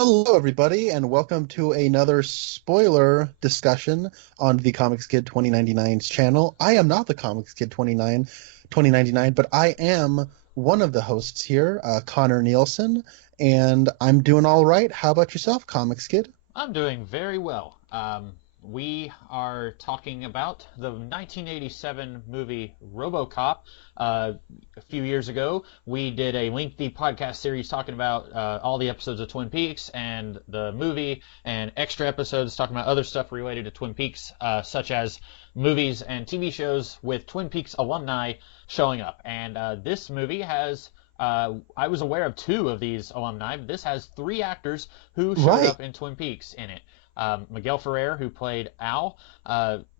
Hello, everybody, and welcome to another spoiler discussion on the Comics Kid 2099's channel. I am not the Comics Kid 2099, but I am one of the hosts here, Connor Nielsen, and I'm doing all right. How about yourself, Comics Kid? I'm doing very well. We are talking about the 1987 movie Robocop. A few years ago, we did a lengthy podcast series talking about all the episodes of Twin Peaks and the movie, and extra episodes talking about other stuff related to Twin Peaks, such as movies and TV shows with Twin Peaks alumni showing up. And this movie has I was aware of two of these alumni, but this has three actors who showed Right. up in Twin Peaks in it. Miguel Ferrer, who played Al,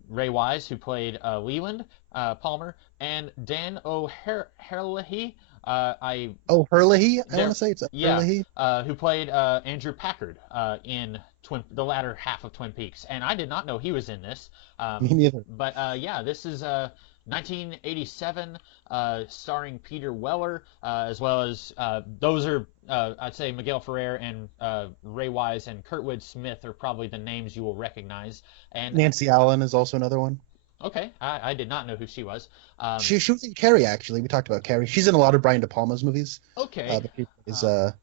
Ray Wise, who played Leland Palmer, and Dan O'Herlihy. Oh, Hurley, I want There, to say it's yeah, Hurley. who played Andrew Packard in the latter half of Twin Peaks, and I did not know he was in this. Me neither. But yeah, this is 1987, starring Peter Weller, as well as those are I'd say Miguel Ferrer and Ray Wise and Kurtwood Smith are probably the names you will recognize. And Nancy Allen is also another one. okay, I did not know who she was. She was in Carrie, actually. We talked about Carrie. She's in a lot of Brian De Palma's movies. Okay, But she is the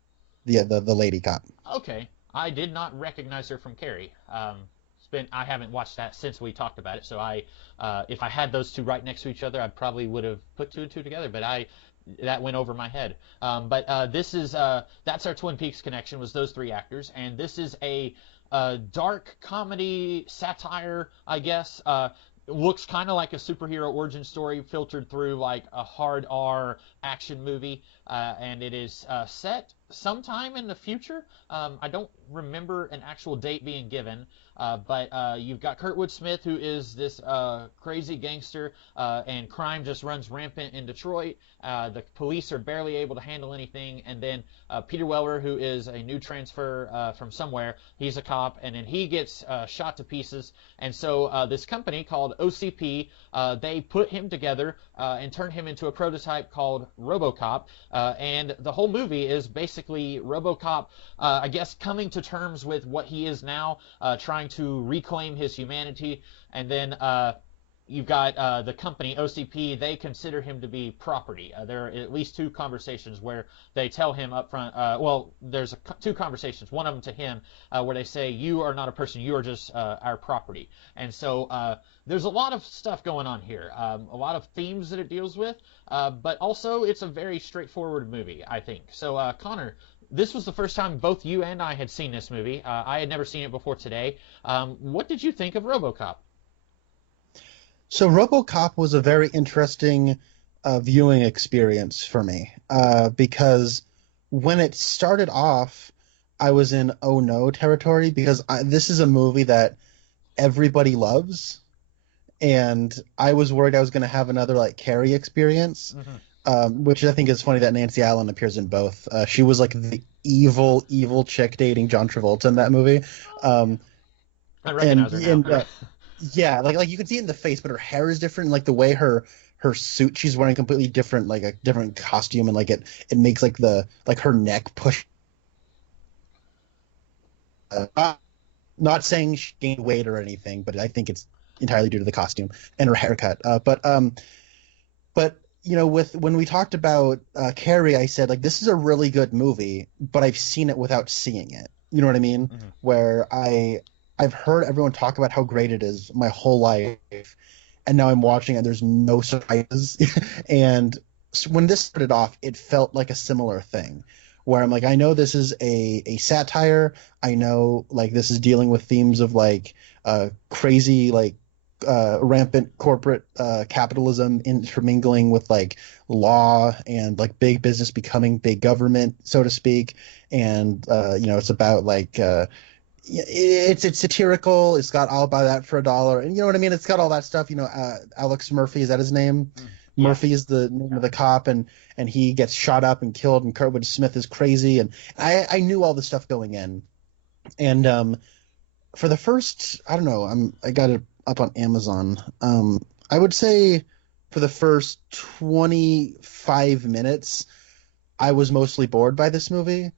lady cop. okay, I did not recognize her from Carrie. I haven't watched that since we talked about it, so if I had those two right next to each other, I probably would have put two and two together, but that went over my head. But this is that's our Twin Peaks connection, was those three actors, and this is a dark comedy satire, I guess. Looks kind of like a superhero origin story filtered through like a hard R action movie, and it is set sometime in the future. I don't remember an actual date being given, but you've got Kurtwood Smith, who is this crazy gangster, and crime just runs rampant in Detroit. The police are barely able to handle anything, and then Peter Weller, who is a new transfer from somewhere, he's a cop, and then he gets shot to pieces. And so this company called OCP, they put him together and turned him into a prototype called Robocop, and the whole movie is basically Robocop, I guess, coming to terms with what he is now, trying to reclaim his humanity, and then you've got the company OCP. They consider him to be property. There are at least two conversations where they tell him up front. Well, there's two conversations. One of them to him where they say, "You are not a person. You are just our property." And so there's a lot of stuff going on here. A lot of themes that it deals with, but also it's a very straightforward movie, I think. So Connor, this was the first time both you and I had seen this movie. I had never seen it before today. What did you think of RoboCop? So RoboCop was a very interesting viewing experience for me because when it started off, I was in oh no territory because this is a movie that everybody loves, and I was worried I was going to have another like Carrie experience, which I think is funny that Nancy Allen appears in both. She was like the evil chick dating John Travolta in that movie. I recognize her And now. yeah, like you can see it in the face, but her hair is different. Like the way her suit, she's wearing completely different, like a different costume, and like it makes like her neck push. Not saying she gained weight or anything, but I think it's entirely due to the costume and her haircut. But you know, when we talked about Carrie, I said like this is a really good movie, but I've seen it without seeing it. You know what I mean? Where I've heard everyone talk about how great it is my whole life, and now I'm watching it. There's no surprises, and when this started off, it felt like a similar thing, where I'm like, I know this is a satire. I know like this is dealing with themes of like crazy like rampant corporate capitalism intermingling with like law and like big business becoming big government, so to speak, and you know, it's about like. It's satirical. It's got I'll buy that for $1, and you know what I mean. It's got all that stuff. You know, Alex Murphy, is that his name? Yeah. Murphy is the name of the cop, and he gets shot up and killed, and Kurtwood Smith is crazy, and I knew all this stuff going in, and for the first, I don't know, I got it up on Amazon. I would say for the first 25 minutes, I was mostly bored by this movie.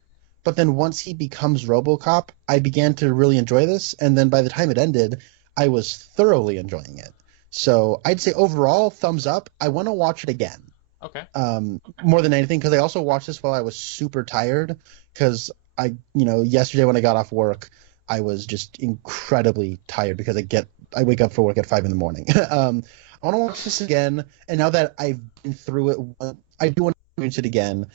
But then once he becomes RoboCop, I began to really enjoy this, and then by the time it ended, I was thoroughly enjoying it. So I'd say overall, thumbs up. I want to watch it again. Okay. More than anything, because I also watched this while I was super tired. Because yesterday when I got off work, I was just incredibly tired because I wake up for work at 5 in the morning. I want to watch this again, and now that I've been through it, I do want to experience it again.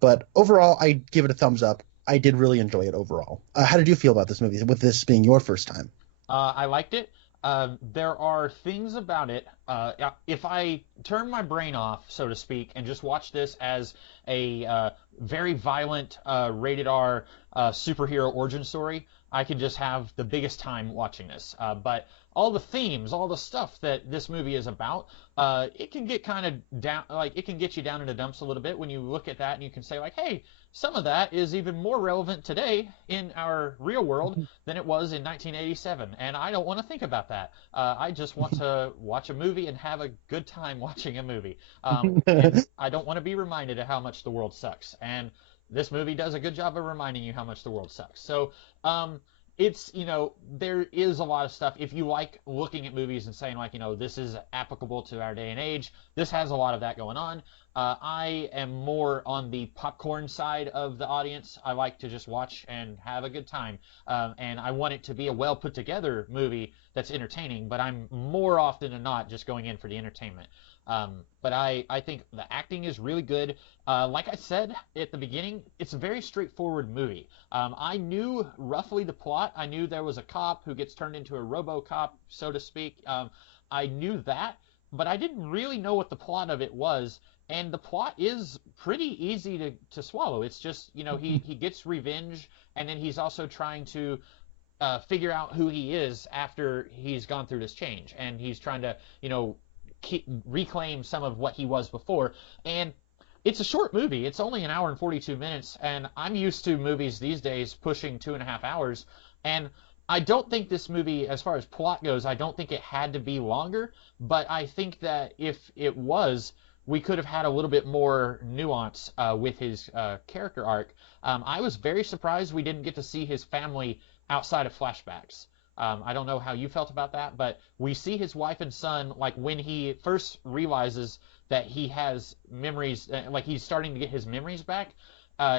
But overall, I give it a thumbs up. I did really enjoy it overall. How did you feel about this movie, with this being your first time? I liked it. There are things about it. If I turn my brain off, so to speak, and just watch this as a very violent rated R superhero origin story, I could just have the biggest time watching this. But all the themes, all the stuff that this movie is about, it can get kind of down, like it can get you down in the dumps a little bit when you look at that and you can say like, hey, some of that is even more relevant today in our real world than it was in 1987, and I don't want to think about that. I just want to watch a movie and have a good time watching a movie, and I don't want to be reminded of how much the world sucks. And this movie does a good job of reminding you how much the world sucks. So, it's, there is a lot of stuff. If you like looking at movies and saying like, this is applicable to our day and age, this has a lot of that going on. I am more on the popcorn side of the audience. I like to just watch and have a good time. And I want it to be a well put together movie that's entertaining, but I'm more often than not just going in for the entertainment. But I think the acting is really good. Like I said at the beginning, it's a very straightforward movie. I knew roughly the plot. I knew there was a cop who gets turned into a Robocop, so to speak. I knew that, but I didn't really know what the plot of it was. And the plot is pretty easy to swallow. It's just, he gets revenge, and then he's also trying to figure out who he is after he's gone through this change. And he's trying to, reclaim some of what he was before. And it's a short movie. It's only an hour and 42 minutes, and I'm used to movies these days pushing 2.5 hours. And I don't think this movie, as far as plot goes, I don't think it had to be longer, but I think that if it was, we could have had a little bit more nuance with his character arc. I was very surprised we didn't get to see his family outside of flashbacks. I don't know how you felt about that, but we see his wife and son, like when he first realizes that he has memories, like he's starting to get his memories back,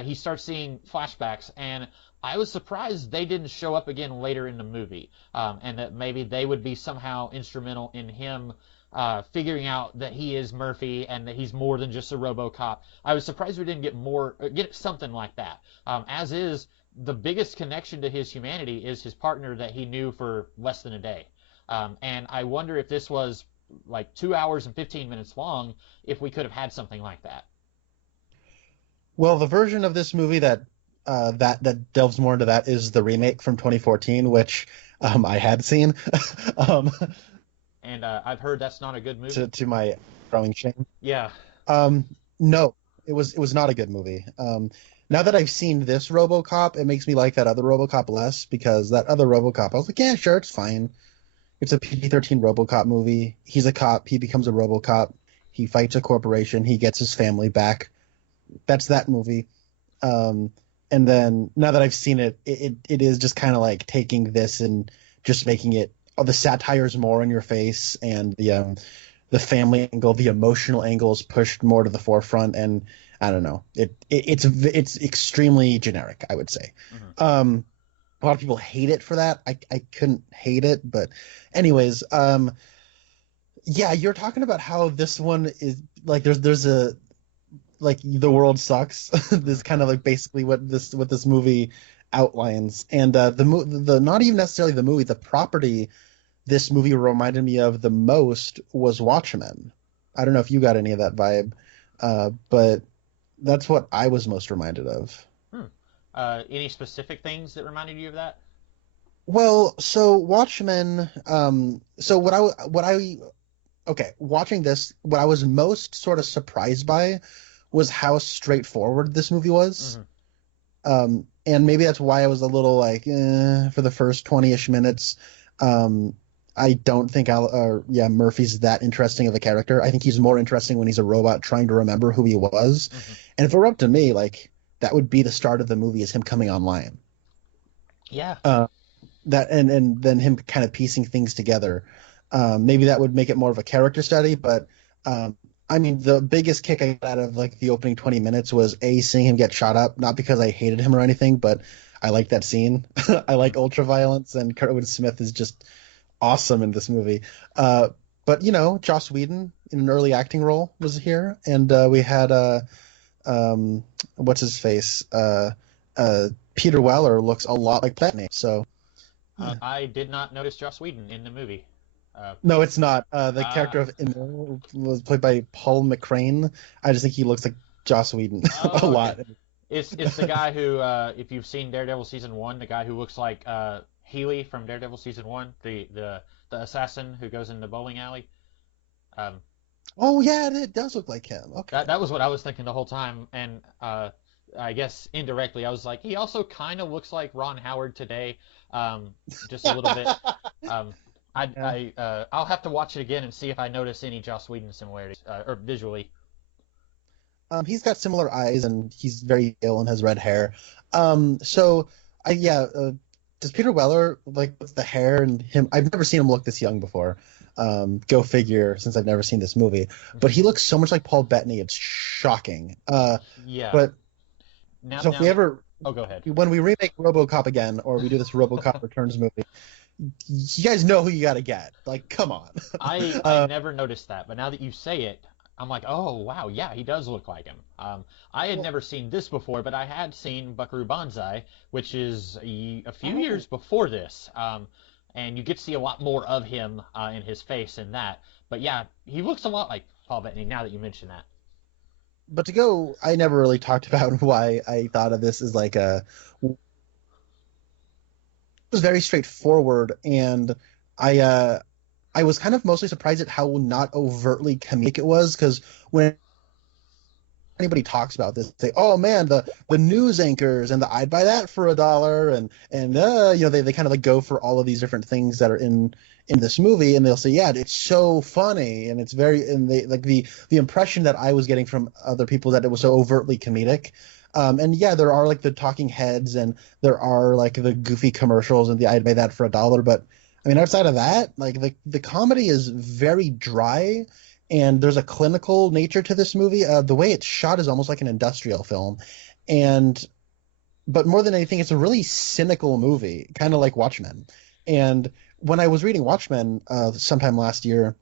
he starts seeing flashbacks, and I was surprised they didn't show up again later in the movie, and that maybe they would be somehow instrumental in him figuring out that he is Murphy and that he's more than just a RoboCop. I was surprised we didn't get something like that. As is, the biggest connection to his humanity is his partner that he knew for less than a day. And I wonder if this was like 2 hours and 15 minutes long, if we could have had something like that. Well, the version of this movie that delves more into that is the remake from 2014, which I had seen. um, And I've heard that's not a good movie. to my growing shame. Yeah. No, it was not a good movie. Now that I've seen this RoboCop, it makes me like that other RoboCop less, because that other RoboCop, I was like, yeah, sure, it's fine. It's a PG-13 RoboCop movie. He's a cop. He becomes a RoboCop. He fights a corporation. He gets his family back. That's that movie. And then now that I've seen it, it is just kind of like taking this and just making it the satire's more in your face, and the family angle, the emotional angle is pushed more to the forefront, and I don't know. It's extremely generic, I would say. Mm-hmm. A lot of people hate it for that. I couldn't hate it, but anyways, yeah, you're talking about how this one is like there's a like the world sucks. This kind of like basically what this movie outlines, and the not even necessarily the movie, the property this movie reminded me of the most was Watchmen. I don't know if you got any of that vibe, but that's what I was most reminded of. Any specific things that reminded you of that? Well, so Watchmen. Watching this, what I was most sort of surprised by was how straightforward this movie was. Mm-hmm. And maybe that's why I was a little like, for the first 20-ish minutes. I don't think Murphy's that interesting of a character. I think he's more interesting when he's a robot trying to remember who he was. Mm-hmm. And if it were up to me, like, that would be the start of the movie, is him coming online. Yeah. That and then him kind of piecing things together. Maybe that would make it more of a character study, but um, I mean, the biggest kick I got out of like the opening 20 minutes was seeing him get shot up, not because I hated him or anything, but I like that scene. I like ultra violence, and Kurtwood Smith is just awesome in this movie. But Joss Whedon in an early acting role was here, and we had what's his face? Peter Weller looks a lot like that name. So yeah. I did not notice Joss Whedon in the movie. No, it's not. The character of Emil was played by Paul McCrane. I just think he looks like Joss Whedon a lot. Okay. It's the guy who, if you've seen Daredevil season 1, the guy who looks like Healy from Daredevil season 1, the assassin who goes in the bowling alley. Um, Oh yeah, it does look like him. Okay. that was what I was thinking the whole time, and I guess indirectly I was like, he also kind of looks like Ron Howard today, just a little bit. Um, I'll have to watch it again and see if I notice any Joss Whedon similarities or visually. He's got similar eyes, and he's very ill and has red hair. So does Peter Weller like with the hair and him? I've never seen him look this young before. Go figure, since I've never seen this movie. But he looks so much like Paul Bettany, it's shocking. Yeah. But Now, if we ever, oh, go ahead. when we remake RoboCop again, or we do this RoboCop Returns movie, you guys know who you got to get. Like, come on. I never noticed that, but now that you say it, I'm like, oh wow, yeah, he does look like him. I had never seen this before, but I had seen Buckaroo Banzai, which is a few years before this, and you get to see a lot more of him in his face in that. But yeah, he looks a lot like Paul Bettany now that you mention that. But I never really talked about why I thought of this as like it was very straightforward, and I was kind of mostly surprised at how not overtly comedic it was, because when anybody talks about this, they say, "Oh man, the news anchors and I'd buy that for $1," and they kind of like go for all of these different things that are in this movie, and they'll say, "Yeah, it's so funny," and it's very, and they like the impression that I was getting from other people that it was so overtly comedic. And yeah, there are like the talking heads, and there are like the goofy commercials, and the I'd buy that for $1, but I mean, outside of that, like the comedy is very dry, and there's a clinical nature to this movie. The way it's shot is almost like an industrial film, but more than anything, it's a really cynical movie, kind of like Watchmen. And when I was reading Watchmen sometime last year,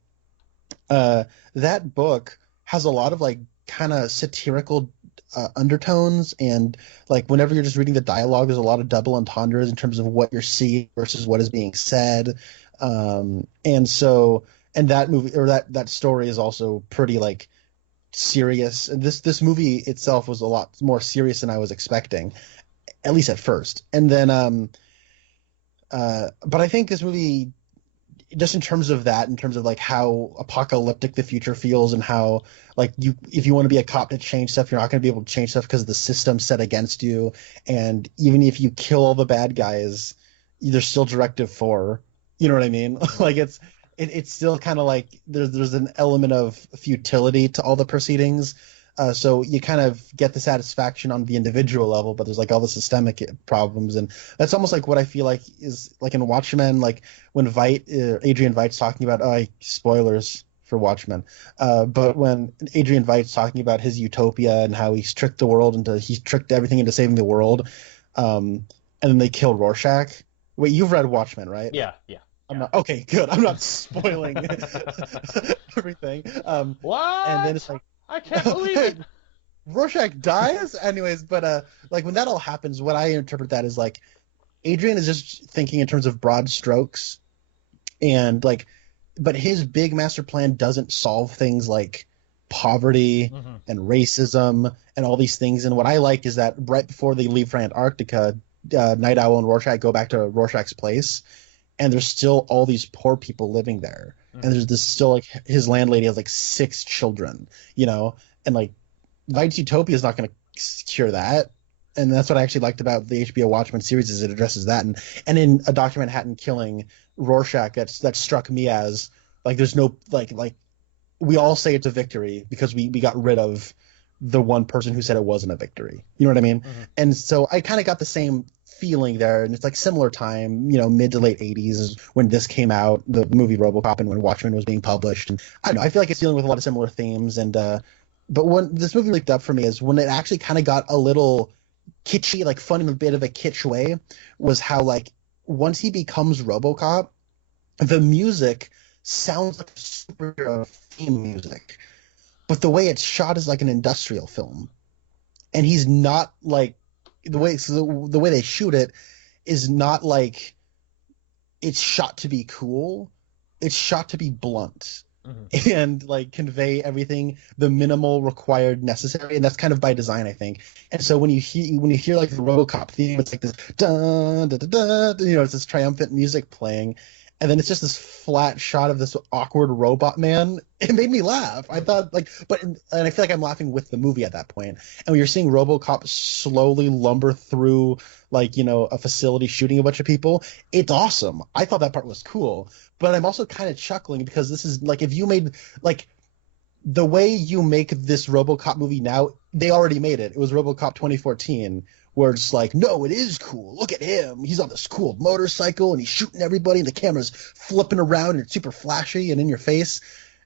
that book has a lot of like kind of satirical undertones, and like whenever you're just reading the dialogue, there's a lot of double entendres in terms of what you're seeing versus what is being said. And that movie, or that story, is also pretty like serious. And this movie itself was a lot more serious than I was expecting, at least at first. And then but I think this movie, just in terms of that, in terms of like how apocalyptic the future feels, and how like if you want to be a cop to change stuff, you're not going to be able to change stuff because the system's set against you. And even if you kill all the bad guys, there's still Directive 4. You know what I mean? Like it's still kind of like there's an element of futility to all the proceedings. So you kind of get the satisfaction on the individual level, but there's like all the systemic problems, and that's almost like what I feel like is like in Watchmen, like when Adrian Veidt's talking about spoilers for Watchmen, but when Adrian Veidt's talking about his utopia and how he's tricked everything into saving the world, and then they kill Rorschach. Wait, you've read Watchmen, right? Yeah. I'm not, okay, good. I'm not spoiling everything. What? And then it's like, I can't believe it. Rorschach dies? Anyways, but like when that all happens, what I interpret that as like Adrian is just thinking in terms of broad strokes, and like, but his big master plan doesn't solve things like poverty and racism and all these things. And what I like is that right before they leave for Antarctica, Night Owl and Rorschach go back to Rorschach's place, and there's still all these poor people living there. And there's this still like his landlady has like 6 children, and like Veidt's Utopia is not going to cure that. And that's what I actually liked about the HBO Watchmen series, is it addresses that. And in A Dr. Manhattan Killing, Rorschach, that struck me as like there's no like we all say it's a victory because we got rid of the one person who said it wasn't a victory. You know what I mean? Hmm. And so I kind of got the same feeling there, and it's like similar time, mid to late 80s is when this came out, the movie Robocop, and when Watchmen was being published. And I don't know, I feel like it's dealing with a lot of similar themes. And but when this movie leaped up for me is when it actually kind of got a little kitschy, like fun in a bit of a kitsch way, was how like once he becomes Robocop, the music sounds like superhero theme music, but the way it's shot is like an industrial film, and he's not like the way they shoot it is not like it's shot to be cool. It's shot to be blunt Hmm. and like convey everything, the minimal required necessary, and that's kind of by design, I think. And so when you hear like the RoboCop theme, it's like this dun, dun, dun, dun, it's this triumphant music playing, and then it's just this flat shot of this awkward robot man. It made me laugh. I thought like, and I feel like I'm laughing with the movie at that point. And when you're seeing RoboCop slowly lumber through like a facility shooting a bunch of people, it's awesome. I thought that part was cool, but I'm also kind of chuckling because this is like if you made like the way you make this RoboCop movie now, they already made it. It was RoboCop 2014, where it's like, no, it is cool. Look at him. He's on this cool motorcycle and he's shooting everybody, and the camera's flipping around and it's super flashy and in your face.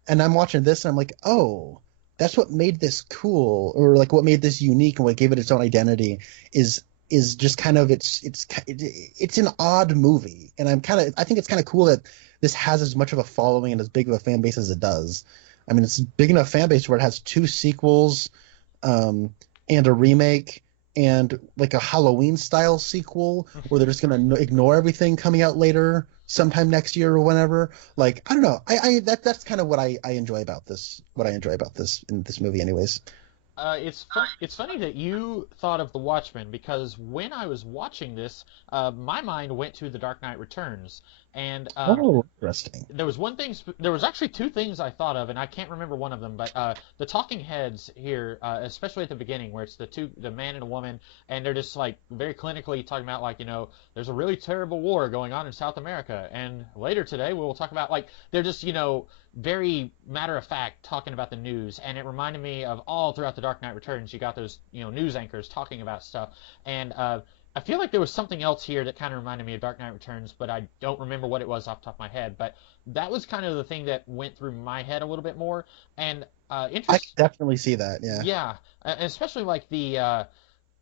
And I'm watching this and I'm like, oh, that's what made this cool, or like what made this unique and what gave it its own identity is just kind of it's an odd movie, and I think it's kind of cool that this has as much of a following and as big of a fan base as it does. I mean, it's a big enough fan base where it has two sequels, and a remake, and like a Halloween style sequel where they're just gonna ignore everything coming out later sometime next year or whenever. Like, I don't know. That's kind of what I enjoy about this. What I enjoy about this in this movie, anyways. It's funny that you thought of The Watchmen because when I was watching this, my mind went to The Dark Knight Returns, and Oh, interesting. there was one thing. There was actually two things I thought of, and I can't remember one of them. But the talking heads here, especially at the beginning, where it's the man and a woman, and they're just like very clinically talking about like there's a really terrible war going on in South America, and later today we'll talk about like they're just very matter of fact talking about the news, and it reminded me of all throughout the Dark Knight Returns. You got those news anchors talking about stuff, and I feel like there was something else here that kind of reminded me of Dark Knight Returns, but I don't remember what it was off the top of my head. But that was kind of the thing that went through my head a little bit more. And I can definitely see that. Yeah. yeah, especially like the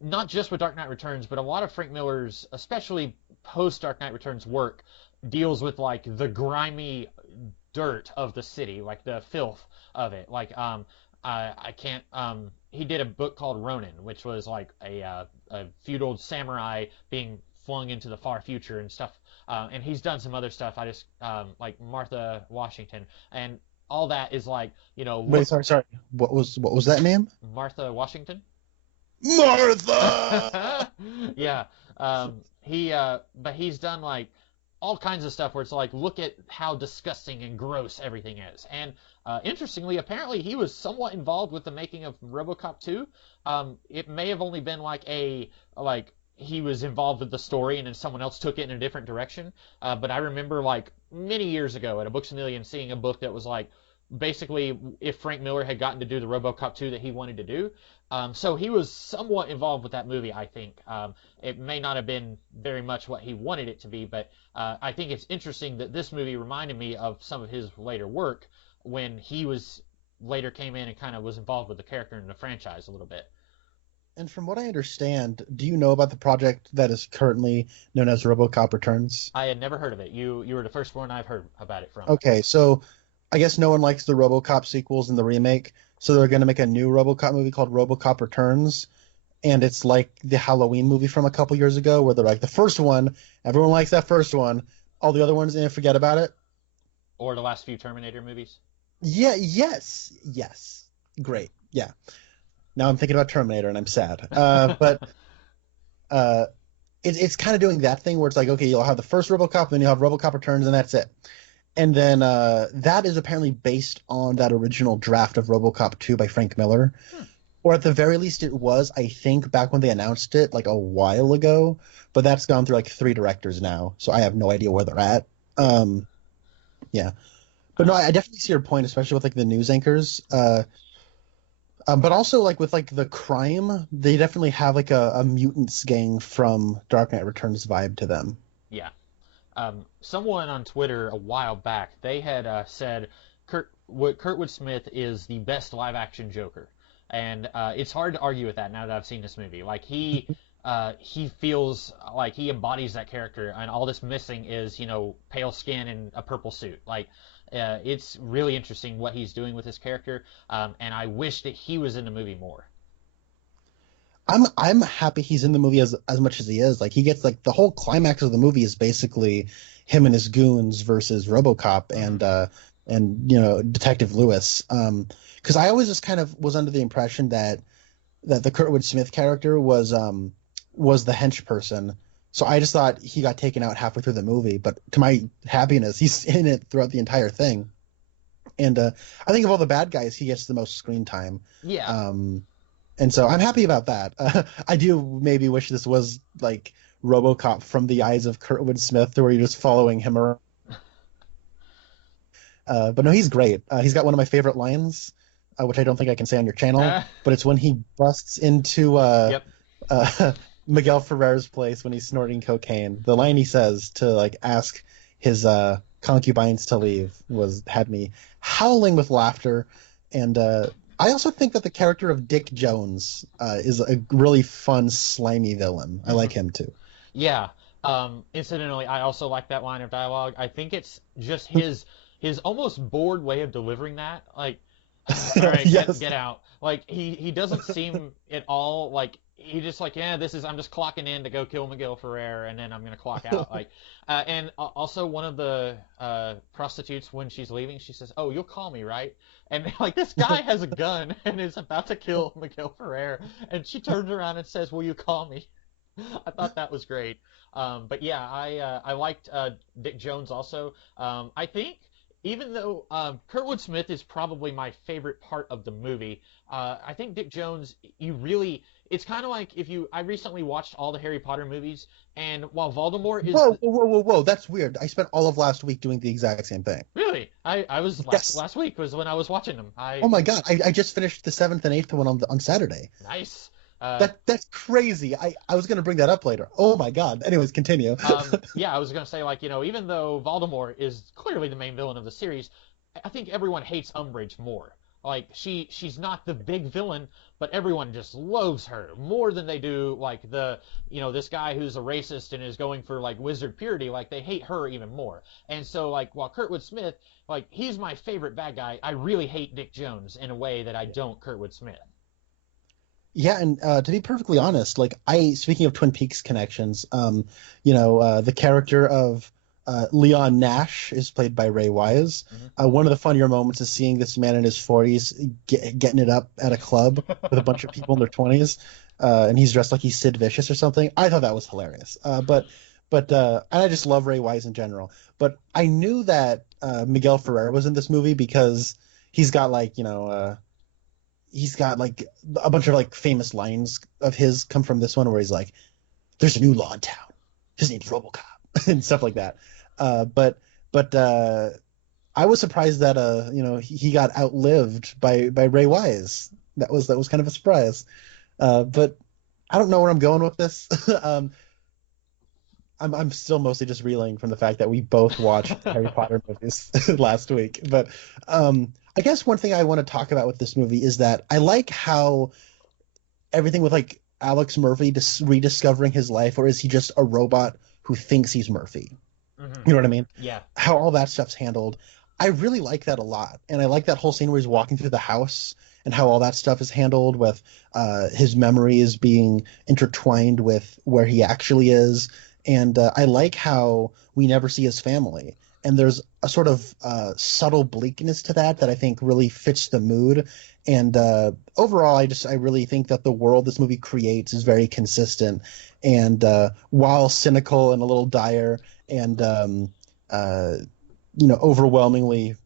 not just with Dark Knight Returns, but a lot of Frank Miller's, especially post Dark Knight Returns work, deals with like the grimy dirt of the city, like the filth of it. Like I can't he did a book called Ronin, which was like a feudal samurai being flung into the far future and stuff. And he's done some other stuff. I just like Martha Washington, and all that is like Wait, sorry. What was that name? Martha Washington. Martha. Yeah. But he's done like all kinds of stuff where it's like, look at how disgusting and gross everything is. And interestingly, apparently he was somewhat involved with the making of RoboCop 2. It may have only been like he was involved with the story and then someone else took it in a different direction. But I remember like many years ago at a Books A Million seeing a book that was like basically if Frank Miller had gotten to do the RoboCop 2 that he wanted to do. So he was somewhat involved with that movie, I think. It may not have been very much what he wanted it to be, but I think it's interesting that this movie reminded me of some of his later work when he was later came in and kind of was involved with the character in the franchise a little bit. And from what I understand, do you know about the project that is currently known as RoboCop Returns? I had never heard of it. You were the first one I've heard about it from. Okay, so I guess no one likes the RoboCop sequels and the remake, so they're going to make a new RoboCop movie called RoboCop Returns, and it's like the Halloween movie from a couple years ago, where they're like the first one, everyone likes that first one, all the other ones, forget about it. Or the last few Terminator movies. Yeah, yes, great, yeah. Now I'm thinking about Terminator and I'm sad, but it's kind of doing that thing where it's like, okay, you'll have the first RoboCop, then you'll have RoboCop Returns, and that's it. And then that is apparently based on that original draft of RoboCop 2 by Frank Miller. Or at the very least it was, I think, back when they announced it, like a while ago. But that's gone through like 3 directors now, so I have no idea where they're at. Yeah. But no, I definitely see your point, especially with like the news anchors. But also like with like the crime, they definitely have like a mutants gang from Dark Knight Returns vibe to them. Yeah. Someone on Twitter a while back, they had said Kurtwood Smith is the best live action Joker, and it's hard to argue with that now that I've seen this movie. Like he feels like he embodies that character, and all that's missing is pale skin and a purple suit. Like it's really interesting what he's doing with his character, and I wish that he was in the movie more. I'm happy he's in the movie as much as he is. Like he gets like the whole climax of the movie is basically him and his goons versus RoboCop and Detective Lewis. Because I always just kind of was under the impression that the Kurtwood Smith character was the hench person. So I just thought he got taken out halfway through the movie, but to my happiness, he's in it throughout the entire thing. And I think of all the bad guys, he gets the most screen time. Yeah. And so I'm happy about that. I do maybe wish this was like RoboCop from the eyes of Kurtwood Smith, where you're just following him around. But no, he's great. He's got one of my favorite lines, which I don't think I can say on your channel, but it's when he busts into Yep. Miguel Ferrer's place when he's snorting cocaine. The line he says to like ask his concubines to leave had me howling with laughter. And I also think that the character of Dick Jones is a really fun, slimy villain. I like him too. Yeah. Incidentally, I also like that line of dialogue. I think it's just his almost bored way of delivering that. Like, all right, Yes. get out. Like he doesn't seem at all like he just like I'm just clocking in to go kill Miguel Ferrer and then I'm gonna clock out. Like, and also one of the prostitutes when she's leaving, she says, "Oh, you'll call me, right?" And like this guy has a gun and is about to kill Miguel Ferrer, and she turns around and says, "Will you call me?" I thought that was great. But yeah, I liked Dick Jones also. I think even though Kurtwood Smith is probably my favorite part of the movie, I think Dick Jones, it's kind of like I recently watched all the Harry Potter movies, and while Voldemort is Whoa, that's weird. I spent all of last week doing the exact same thing. really, I was Yes. last week was when I was watching them. Oh my God, I just finished the seventh and eighth one on Saturday. Nice. That's crazy. I was gonna bring that up later. Oh my God. Anyways, continue. Yeah, I was gonna say like even though Voldemort is clearly the main villain of the series, I think everyone hates Umbridge more. Like she's not the big villain, but everyone just loathes her more than they do like this guy who's a racist and is going for like wizard purity. Like they hate her even more. And so like while Kurtwood Smith, like he's my favorite bad guy, I really hate Dick Jones in a way that I don't Kurtwood Smith. Yeah, and to be perfectly honest, like speaking of Twin Peaks connections, the character of Leon Nash is played by Ray Wise. Mm-hmm. One of the funnier moments is seeing this man in his 40s getting it up at a club with a bunch of people in their 20s, and he's dressed like he's Sid Vicious or something. I thought that was hilarious. But and I just love Ray Wise in general. But I knew that Miguel Ferrer was in this movie because he's got he's got like a bunch of like famous lines of his come from this one where he's like, "There's a new law in town. His name's Robocop," and stuff like that. But I was surprised that he got outlived by Ray Wise. That was kind of a surprise. But I don't know where I'm going with this. I'm still mostly just reeling from the fact that we both watched Harry Potter movies last week. But I guess one thing I want to talk about with this movie is that I like how everything with like Alex Murphy rediscovering his life, or is he just a robot who thinks he's Murphy? Mm-hmm. You know what I mean? Yeah. How all that stuff's handled. I really like that a lot. And I like that whole scene where he's walking through the house and how all that stuff is handled with his memories being intertwined with where he actually is. And I like how we never see his family. And there's a sort of subtle bleakness to that I think really fits the mood. And overall, I really think that the world this movie creates is very consistent. And while cynical and a little dire and overwhelmingly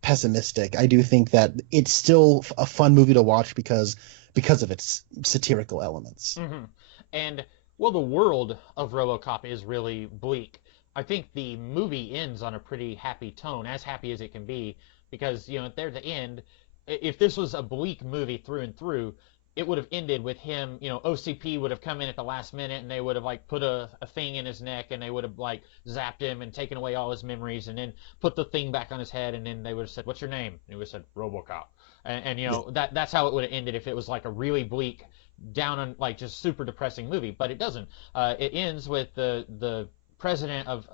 pessimistic, I do think that it's still a fun movie to watch because of its satirical elements. Mm-hmm. And well, the world of RoboCop is really bleak. I think the movie ends on a pretty happy tone, as happy as it can be, because there at the end, if this was a bleak movie through and through, it would have ended with him, OCP would have come in at the last minute and they would have like put a thing in his neck and they would have like zapped him and taken away all his memories and then put the thing back on his head and then they would have said, "What's your name?" And he would have said, "Robocop." And that's how it would have ended if it was like a really bleak, down on like just super depressing movie. But it doesn't. It ends with the president of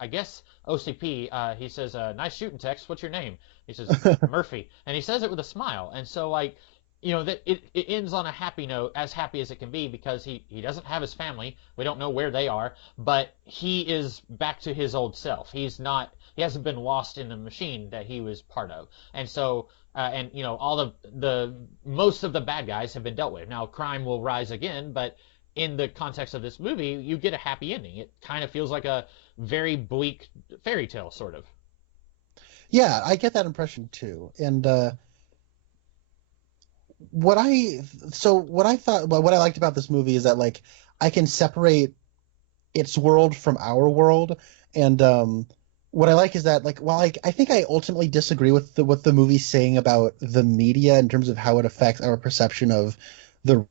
I guess OCP. He says, "Nice shooting, Tex. What's your name?" He says, "Murphy," and he says it with a smile. And so like that it ends on a happy note, as happy as it can be, because he doesn't have his family. We don't know where they are, but he is back to his old self. He hasn't been lost in the machine that he was part of. And so and all the most of the bad guys have been dealt with. Now crime will rise again, but in the context of this movie, you get a happy ending. It kind of feels like a very bleak fairy tale, sort of. Yeah, I get that impression too. And what I thought, well, what I liked about this movie is that like I can separate its world from our world, and what I like is that like while I think I ultimately disagree with what the movie's saying about the media in terms of how it affects our perception of the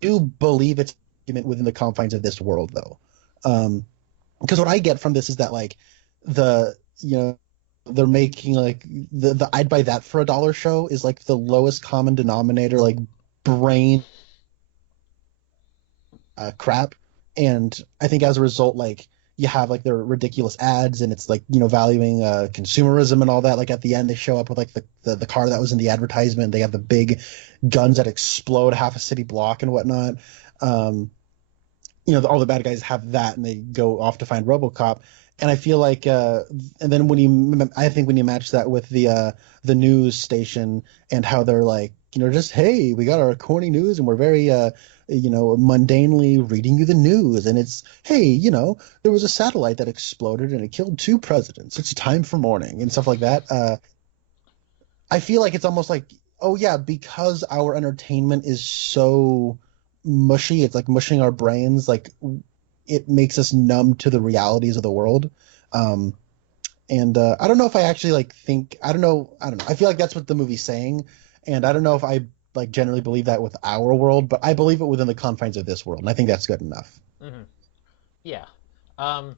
do believe it's within the confines of this world though. Because what I get from this is that like the they're making like the I'd buy that for $1 show is like the lowest common denominator, like brain crap. And I think as a result, like you have like their ridiculous ads and it's like valuing consumerism and all that. Like at the end they show up with like the car that was in the advertisement. They have the big guns that explode half a city block and whatnot. All the bad guys have that and they go off to find Robocop. And I feel like, and then I think when you match that with the news station and how they're like, just, hey, we got our corny news and we're very, mundanely reading you the news. And it's, hey, there was a satellite that exploded and it killed 2 presidents. It's time for mourning and stuff like that. I feel like it's almost like, oh yeah, because our entertainment is so mushy, it's like mushing our brains, like it makes us numb to the realities of the world. And I don't know if I actually like think, I don't know. I feel like that's what the movie's saying. And I don't know if I like generally believe that with our world, but I believe it within the confines of this world. And I think that's good enough. Mm-hmm. Yeah. I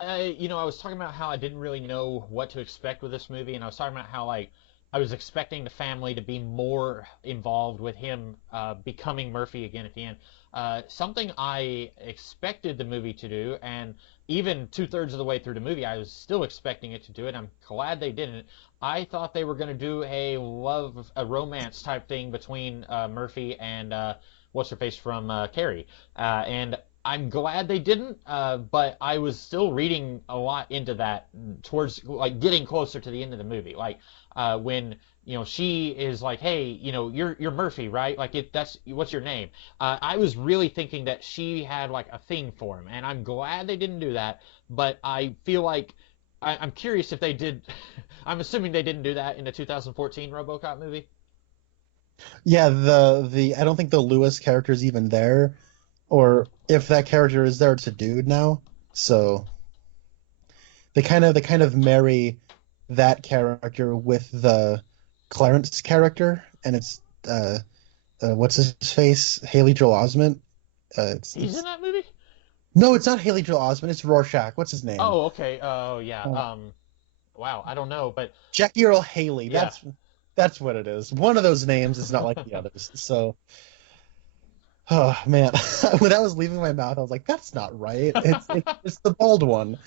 was talking about how I didn't really know what to expect with this movie, and I was talking about how like I was expecting the family to be more involved with him becoming Murphy again at the end. Something I expected the movie to do, and even 2/3 of the way through the movie, I was still expecting it to do it. I'm glad they didn't. I thought they were going to do a romance type thing between Murphy and what's her face from Carrie, and I'm glad they didn't, but I was still reading a lot into that towards like getting closer to the end of the movie. Like when she is like, "Hey, you're Murphy, right? Like that's what's your name?" I was really thinking that she had like a thing for him, and I'm glad they didn't do that. But I feel like I'm curious if they did. I'm assuming they didn't do that in the 2014 RoboCop movie. Yeah, the I don't think the Lewis character is even there, or if that character is there, it's a dude now. So they kind of marry that character with the Clarence character, and it's what's his face? Haley Joel Osment. He's in that movie? No, it's not Haley Joel Osment. It's Rorschach. What's his name? Oh, okay. Oh, yeah. Wow. I don't know, but Jackie Earle Haley. yeah. That's what it is. One of those names is not like the others. So, oh man, when that was leaving my mouth, I was like, "That's not right. It's the bald one,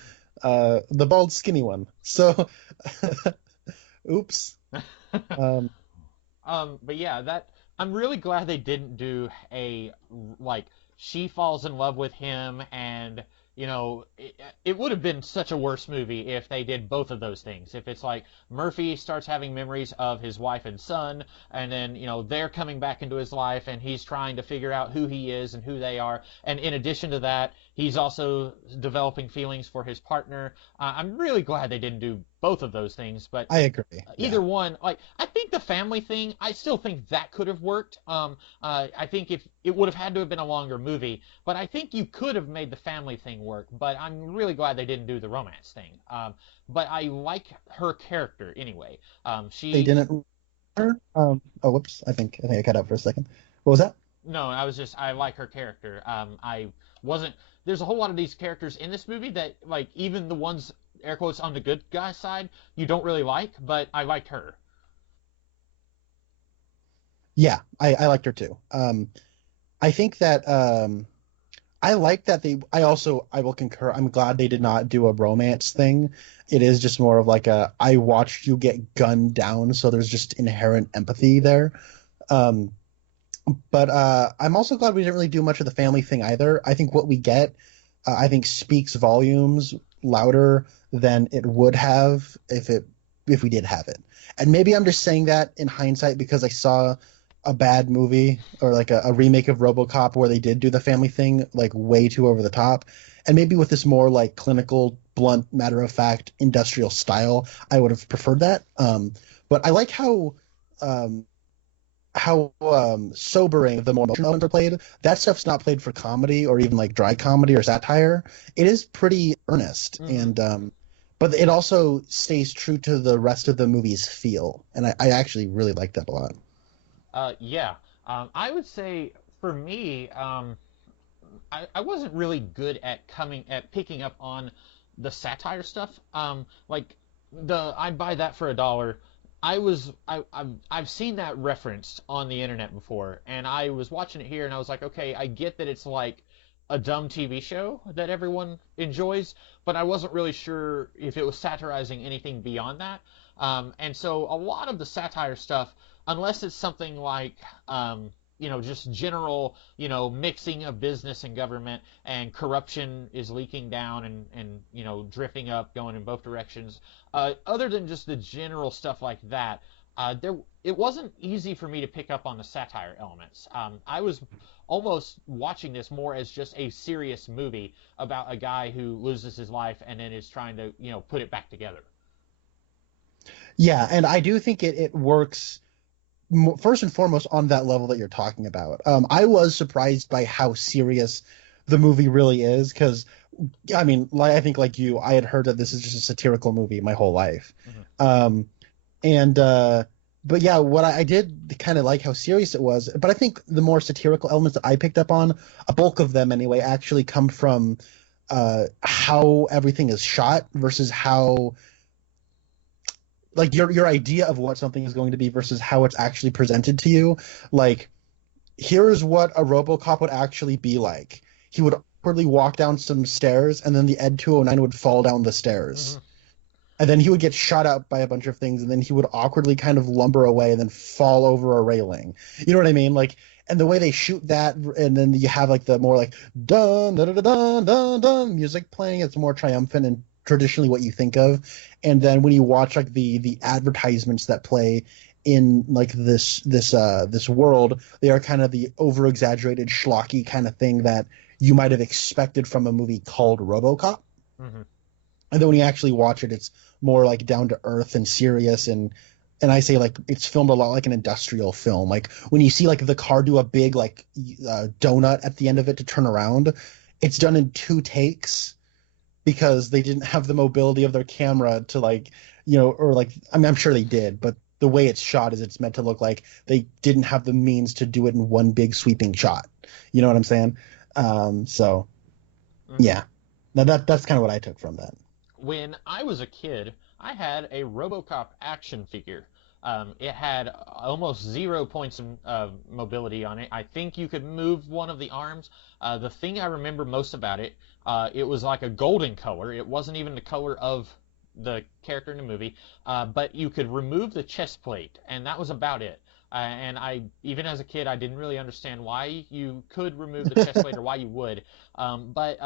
the bald skinny one." So, oops. Um, But yeah, that I'm really glad they didn't do like she falls in love with him and it would have been such a worse movie if they did both of those things. If it's like Murphy starts having memories of his wife and son, and then they're coming back into his life, and he's trying to figure out who he is and who they are, and in addition to that, he's also developing feelings for his partner. I'm really glad they didn't do both of those things, but I agree. either Yeah. one, like I think think the family thing, I still think that could have worked. I think if it would have had to have been a longer movie, but I think you could have made the family thing work. But I'm really glad they didn't do the romance thing. But I like her character anyway. They She didn't. Oh, whoops. I think I cut out for a second. What was that? No, I like her character. I wasn't. There's a whole lot of these characters in this movie that, like, even the ones air quotes on the good guy side, you don't really like, but I liked her. Yeah, I liked her too. I think that I like that they. I will concur. I'm glad they did not do a romance thing. It is just more of like a I watched you get gunned down, so there's just inherent empathy there. Um, but I'm also glad we didn't really do much of the family thing either. I think what we get, I think speaks volumes louder than it would have if we did have it. And maybe I'm just saying that in hindsight because I saw a bad movie or like a remake of RoboCop where they did do the family thing like way too over the top. And maybe with this more like clinical, blunt, matter of fact, industrial style, I would have preferred that. But I like um, how sobering the more emotional ones are played. That stuff's not played for comedy or even like dry comedy or satire. It is pretty earnest, Hmm. and but it also stays true to the rest of the movie's feel, and I actually really like that a lot. Yeah. I would say for me, I wasn't really good at coming at picking up on the satire stuff. Like the I'd buy that for $1. I've seen that referenced on the internet before, and I was watching it here, and I was like, okay, I get that it's like a dumb TV show that everyone enjoys, but I wasn't really sure if it was satirizing anything beyond that. And so a lot of the satire stuff, unless it's something like just general, mixing of business and government and corruption is leaking down and drifting up, going in both directions. Other than just the general stuff like that, it wasn't easy for me to pick up on the satire elements. I was almost watching this more as just a serious movie about a guy who loses his life and then is trying to, put it back together. Yeah, and I do think it works first and foremost on that level that you're talking about. I was surprised by how serious the movie really is because I mean, I think like you, I had heard that this is just a satirical movie my whole life. Hmm. Um, and but yeah, what I did kind of like how serious it was, but I think the more satirical elements that I picked up on, a bulk of them anyway, actually come from how everything is shot versus how like your idea of what something is going to be versus how it's actually presented to you. Like here's what a RoboCop would actually be like. He would awkwardly walk down some stairs, and then the Ed 209 would fall down the stairs. Hmm. And then he would get shot up by a bunch of things, and then he would awkwardly kind of lumber away and then fall over a railing. You know what I mean? Like, and the way they shoot that, and then you have like the more like dun dun dun dun dun dun music playing. It's more triumphant and traditionally what you think of. And then when you watch like the advertisements that play in like this world, they are kind of the over exaggerated schlocky kind of thing that you might have expected from a movie called RoboCop. Hmm. And then when you actually watch it, it's more like down to earth and serious, and I say like it's filmed a lot like an industrial film. Like when you see like the car do a big like donut at the end of it to turn around, it's done in two takes because they didn't have the mobility of their camera to like or like I mean I'm sure they did, but the way it's shot is it's meant to look like they didn't have the means to do it in one big sweeping shot. You know what I'm saying? So Hmm. yeah, now that's kind of what I took from that. When I was a kid, I had a RoboCop action figure. It had almost 0 points of mobility on it. I think you could move one of the arms. The thing I remember most about it, it was like a golden color. It wasn't even the color of the character in the movie, but you could remove the chest plate, and that was about it. And I, even as a kid, I didn't really understand why you could remove the chest plate or why you would. But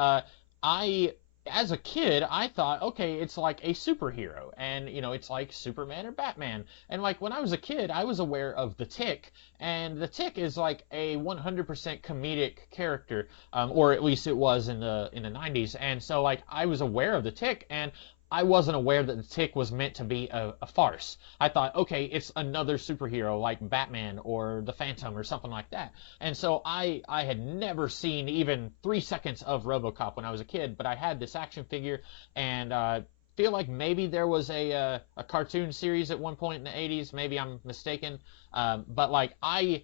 I as a kid, I thought, okay, it's like a superhero, and it's like Superman or Batman. And like when I was a kid, I was aware of the Tick, and the Tick is like a 100% comedic character, or at least it was in the '90s. And so like I was aware of the Tick, and I wasn't aware that the Tick was meant to be a farce. I thought, okay, it's another superhero like Batman or the Phantom or something like that. And so I had never seen even 3 seconds of Robocop when I was a kid, but I had this action figure, and feel like maybe there was a cartoon series at one point in the 80s. Maybe I'm mistaken. But like I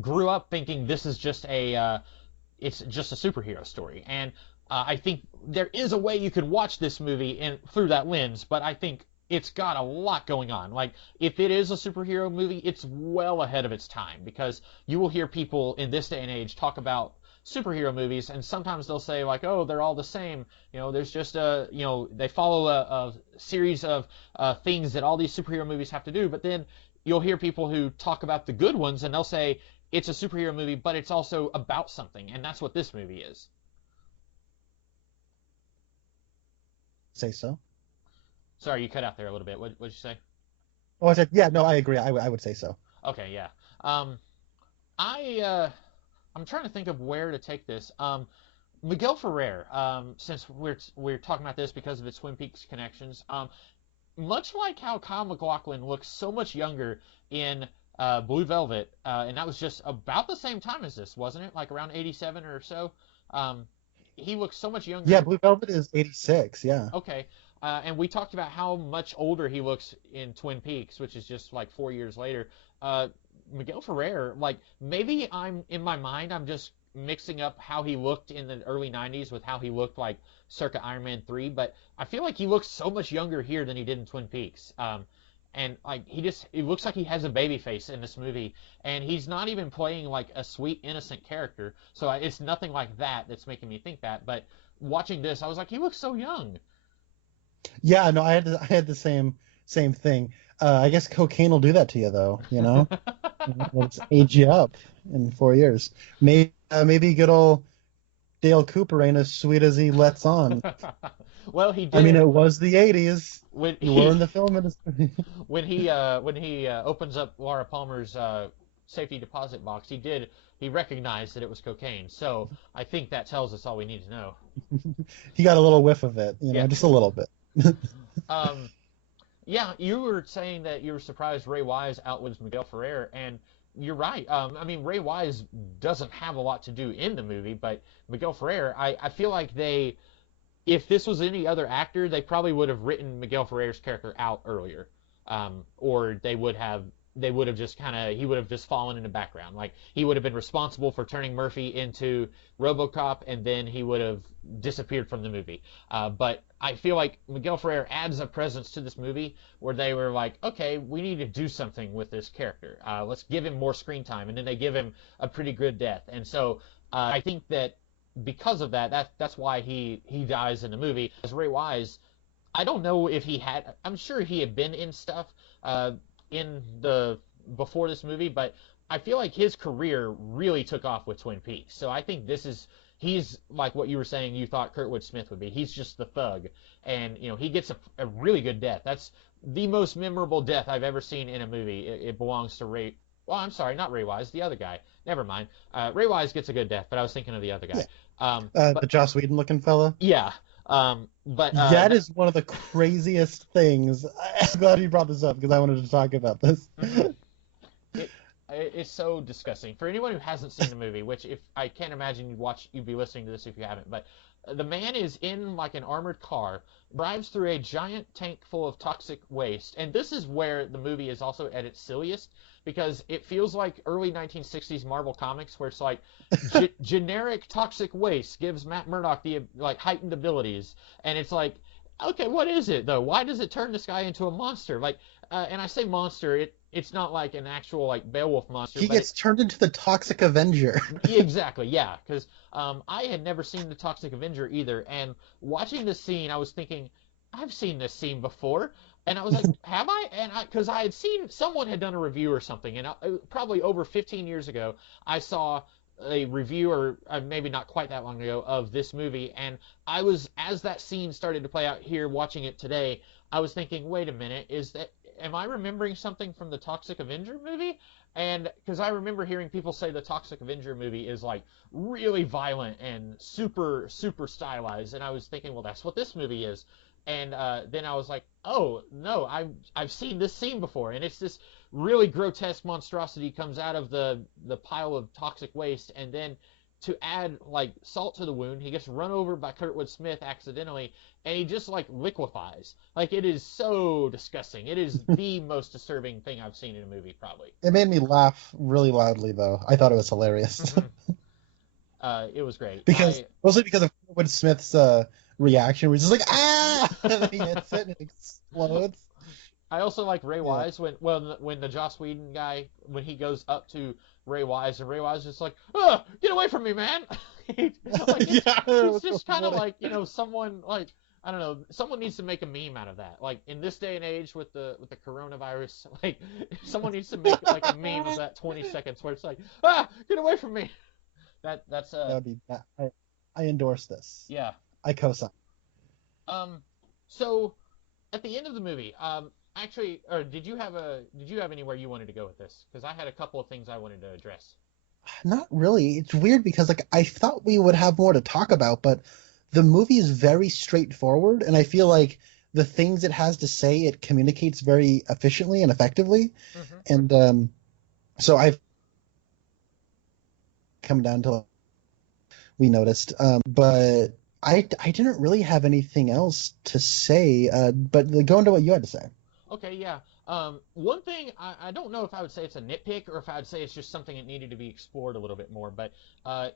grew up thinking this is just it's just a superhero story, and I think there is a way you could watch this movie through that lens, but I think it's got a lot going on. Like, if it is a superhero movie, it's well ahead of its time, because you will hear people in this day and age talk about superhero movies, and sometimes they'll say, like, oh, they're all the same. There's just they follow a series of things that all these superhero movies have to do, but then you'll hear people who talk about the good ones, and they'll say it's a superhero movie, but it's also about something, and that's what this movie is. Say so. Sorry, you cut out there a little bit. What'd you say? Oh, I said, yeah, no, I agree. I would say so. Okay, yeah. I'm trying to think of where to take this. Miguel Ferrer, since we're talking about this because of its Twin Peaks connections, much like how Kyle MacLachlan looks so much younger in Blue Velvet, and that was just about the same time as this, wasn't it? Like around 87 or so. He looks so much younger. Yeah, Blue Velvet is 86, yeah. Okay. And we talked about how much older he looks in Twin Peaks, which is just like 4 years later. Miguel Ferrer, like, maybe in my mind, I'm just mixing up how he looked in the early 90s with how he looked like circa Iron Man 3, but I feel like he looks so much younger here than he did in Twin Peaks. And like it looks like he has a baby face in this movie, and he's not even playing like a sweet innocent character. So it's nothing like that that's making me think that. But watching this, I was like, he looks so young. Yeah, no, I had the same thing. I guess cocaine will do that to you, though. It'll just age you up in 4 years. Maybe good old Dale Cooper ain't as sweet as he lets on. Well, he did. I mean, it was the 80s. When you were in the film industry. when he opens up Laura Palmer's safety deposit box, he recognized that it was cocaine. So I think that tells us all we need to know. He got a little whiff of it, Yeah. just a little bit. Yeah, you were saying that you were surprised Ray Wise outlives Miguel Ferrer, and you're right. I mean, Ray Wise doesn't have a lot to do in the movie, but Miguel Ferrer, I feel like if this was any other actor, they probably would have written Miguel Ferrer's character out earlier, or they would have just he would have just fallen in the background. Like, he would have been responsible for turning Murphy into Robocop, and then he would have disappeared from the movie. But I feel like Miguel Ferrer adds a presence to this movie where they were like, okay, we need to do something with this character. Let's give him more screen time, and then they give him a pretty good death. And so I think that because of that's why he dies in the movie. As Ray Wise, I don't know if I'm sure he had been in stuff before this movie, but I feel like his career really took off with Twin Peaks. So I think he's like what you were saying you thought Kurtwood Smith would be. He's just the thug, and he gets a really good death. That's the most memorable death I've ever seen in a movie. It belongs to Ray. Well, I'm sorry, not Ray Wise, the other guy. Never mind. Ray Wise gets a good death, but I was thinking of the other guy. The Joss Whedon looking fella. Yeah. But that is one of the craziest things. I'm glad you brought this up because I wanted to talk about this. It's so disgusting. For anyone who hasn't seen the movie, which if I can't imagine you'd be listening to this if you haven't, but the man is in like an armored car, drives through a giant tank full of toxic waste, and this is where the movie is also at its silliest, because it feels like early 1960s Marvel Comics, where it's like generic toxic waste gives Matt Murdock the like heightened abilities, and it's like, okay, what is it though? Why does it turn this guy into a monster? Like, and I say monster, it's not like an actual like Beowulf monster. He gets turned into the Toxic Avenger. Exactly, yeah. Because I had never seen the Toxic Avenger either, and watching this scene, I was thinking, I've seen this scene before, and I was like, have I? And because I had seen someone had done a review or something, and probably over 15 years ago, I saw a review, or maybe not quite that long ago, of this movie, and as that scene started to play out here, watching it today, I was thinking, wait a minute, am I remembering something from the Toxic Avenger movie? And because I remember hearing people say the Toxic Avenger movie is like really violent and super, super stylized, and I was thinking, well, that's what this movie is. And then I was like, oh no, I've seen this scene before, and it's this really grotesque monstrosity comes out of the pile of toxic waste, and then to add like salt to the wound, he gets run over by Kurtwood Smith accidentally, and he just like liquefies. Like it is so disgusting. It is the most disturbing thing I've seen in a movie, probably. It made me laugh really loudly, though. I thought it was hilarious. Hmm. It was great. Because mostly because of Will Smith's reaction, where he's just like ah, and then he hits it and it explodes. I also like Ray Yeah, Wise when the Joss Whedon guy when he goes up to Ray Wise and Ray Wise is just like, oh, get away from me, man. Like yeah, it it's was so just kind of funny. like someone like I don't know someone needs to make a meme out of that. Like in this day and age with the coronavirus, like someone needs to make like a meme of that 20 seconds where it's like, ah, get away from me. That's That would be that. I endorse this. yeah. I co-sign. Um, so at the end of the movie, actually, or did you have anywhere you wanted to go with this? Because I had a couple of things I wanted to address. Not really. It's weird because like I thought we would have more to talk about, but the movie is very straightforward, and I feel like the things it has to say it communicates very efficiently and effectively. Hmm. And so I've come down to we noticed, but I didn't really have anything else to say. But go into what you had to say. Okay, yeah. One thing I don't know if I would say it's a nitpick or if I would say it's just something that needed to be explored a little bit more. But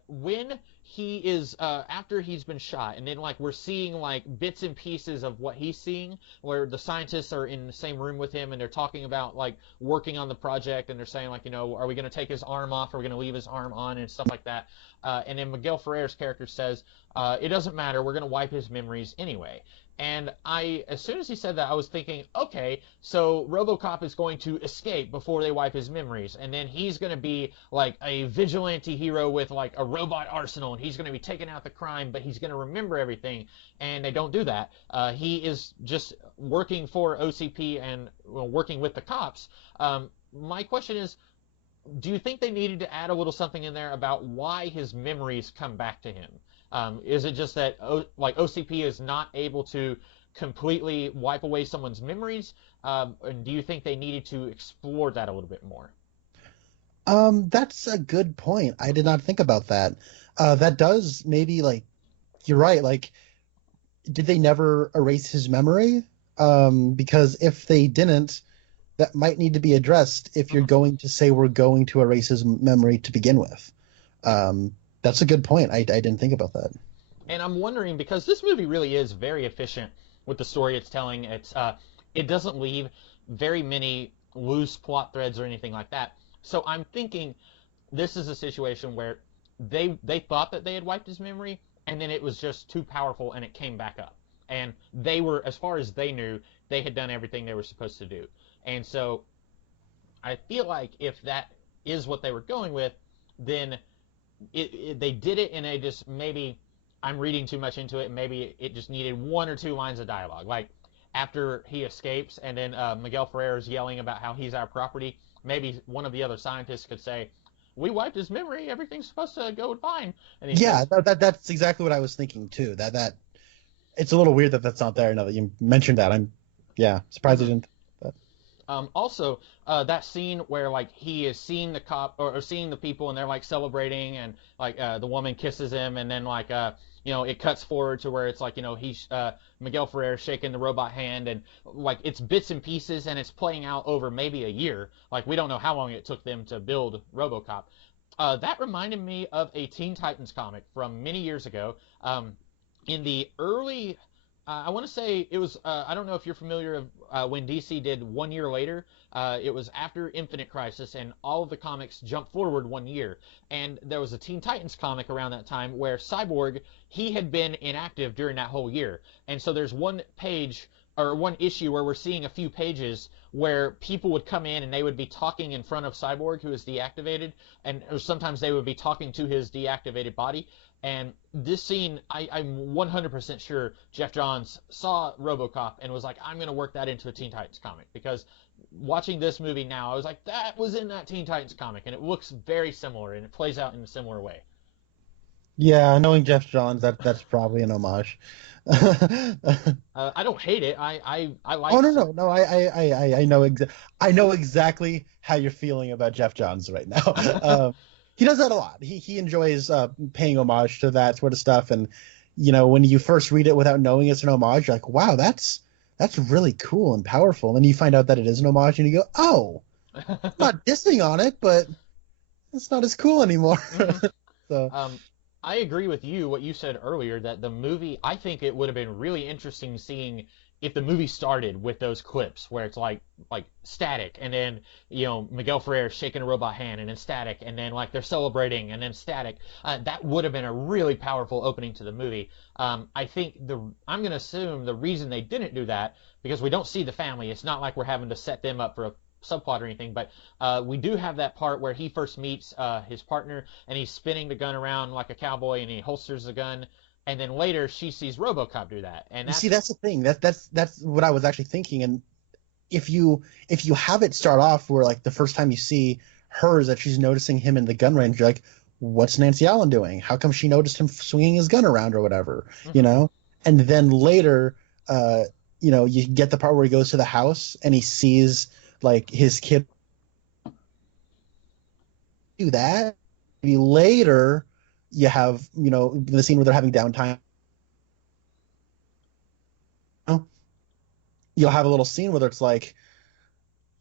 when he is after he's been shot, and then like we're seeing like bits and pieces of what he's seeing, where the scientists are in the same room with him and they're talking about like working on the project, and they're saying like are we going to take his arm off, or are we going to leave his arm on, and stuff like that. And then Miguel Ferrer's character says, it doesn't matter, we're going to wipe his memories anyway. And as soon as he said that, I was thinking, okay, so RoboCop is going to escape before they wipe his memories, and then he's going to be like a vigilante hero with like a robot arsenal, and he's going to be taking out the crime, but he's going to remember everything. And they don't do that. He is just working for OCP and working with the cops. My question is, do you think they needed to add a little something in there about why his memories come back to him? Is it just that like OCP is not able to completely wipe away someone's memories? And do you think they needed to explore that a little bit more? That's a good point. I did not think about that. That does maybe like you're right. Like, did they never erase his memory? Because if they didn't, that might need to be addressed if you're Mhm. going to say we're going to erase his memory to begin with. That's a good point. I didn't think about that. And I'm wondering because this movie really is very efficient with the story it's telling. It doesn't leave very many loose plot threads or anything like that. So I'm thinking this is a situation where they thought that they had wiped his memory, and then it was just too powerful and it came back up. And they were, as far as they knew, they had done everything they were supposed to do. And so I feel like if that is what they were going with, then they did it in a just maybe I'm reading too much into it. Maybe it just needed one or two lines of dialogue. Like after he escapes and then Miguel Ferrer is yelling about how he's our property, maybe one of the other scientists could say, we wiped his memory. Everything's supposed to go fine. And he Yeah, says, that's exactly what I was thinking too. That it's a little weird that that's not there. Now that you mentioned that, I'm yeah surprised I mhm. didn't. Also, that scene where like he is seeing the cop or seeing the people and they're like celebrating and like the woman kisses him and then like it cuts forward to where it's like he's Miguel Ferrer shaking the robot hand and like it's bits and pieces and it's playing out over maybe a year. Like we don't know how long it took them to build RoboCop. That reminded me of a Teen Titans comic from many years ago. In the early I want to say it was. I don't know if you're familiar of when DC did 1 year later. It was after Infinite Crisis, and all of the comics jumped forward 1 year. And there was a Teen Titans comic around that time where Cyborg he had been inactive during that whole year. And so there's one page or one issue where we're seeing a few pages where people would come in and they would be talking in front of Cyborg who is deactivated, and or sometimes they would be talking to his deactivated body. And this scene, I'm 100% sure Jeff Johns saw RoboCop and was like, I'm going to work that into a Teen Titans comic. Because watching this movie now, I was like, that was in that Teen Titans comic. And it looks very similar and it plays out in a similar way. Yeah, knowing Jeff Johns, that's probably an homage. I don't hate it. I Oh no liked. no no I know exactly how you're feeling about Jeff Johns right now. He does that a lot. He enjoys paying homage to that sort of stuff, and when you first read it without knowing it's an homage, you're like, wow, that's really cool and powerful. And you find out that it is an homage, and you go, oh, I'm not dissing on it, but it's not as cool anymore. hmm So Um, I agree with you, what you said earlier, that the movie, I think it would have been really interesting seeing if the movie started with those clips where it's like static and then, Miguel Ferrer shaking a robot hand and then static and then like they're celebrating and then static. That would have been a really powerful opening to the movie. I think I'm going to assume the reason they didn't do that because we don't see the family. It's not like we're having to set them up for a subplot or anything, but we do have that part where he first meets his partner and he's spinning the gun around like a cowboy and he holsters the gun, and then later she sees RoboCop do that, and you see, that's that's the thing. That's what I was actually thinking. And if you have it start off where like the first time you see her is that she's noticing him in the gun range, you're like, what's Nancy Allen doing? How come she noticed him swinging his gun around or whatever? You hmm know? And then later, you get the part where he goes to the house and he sees like his kid do that. Maybe later, you have the scene where they're having downtime. You'll have a little scene where it's like,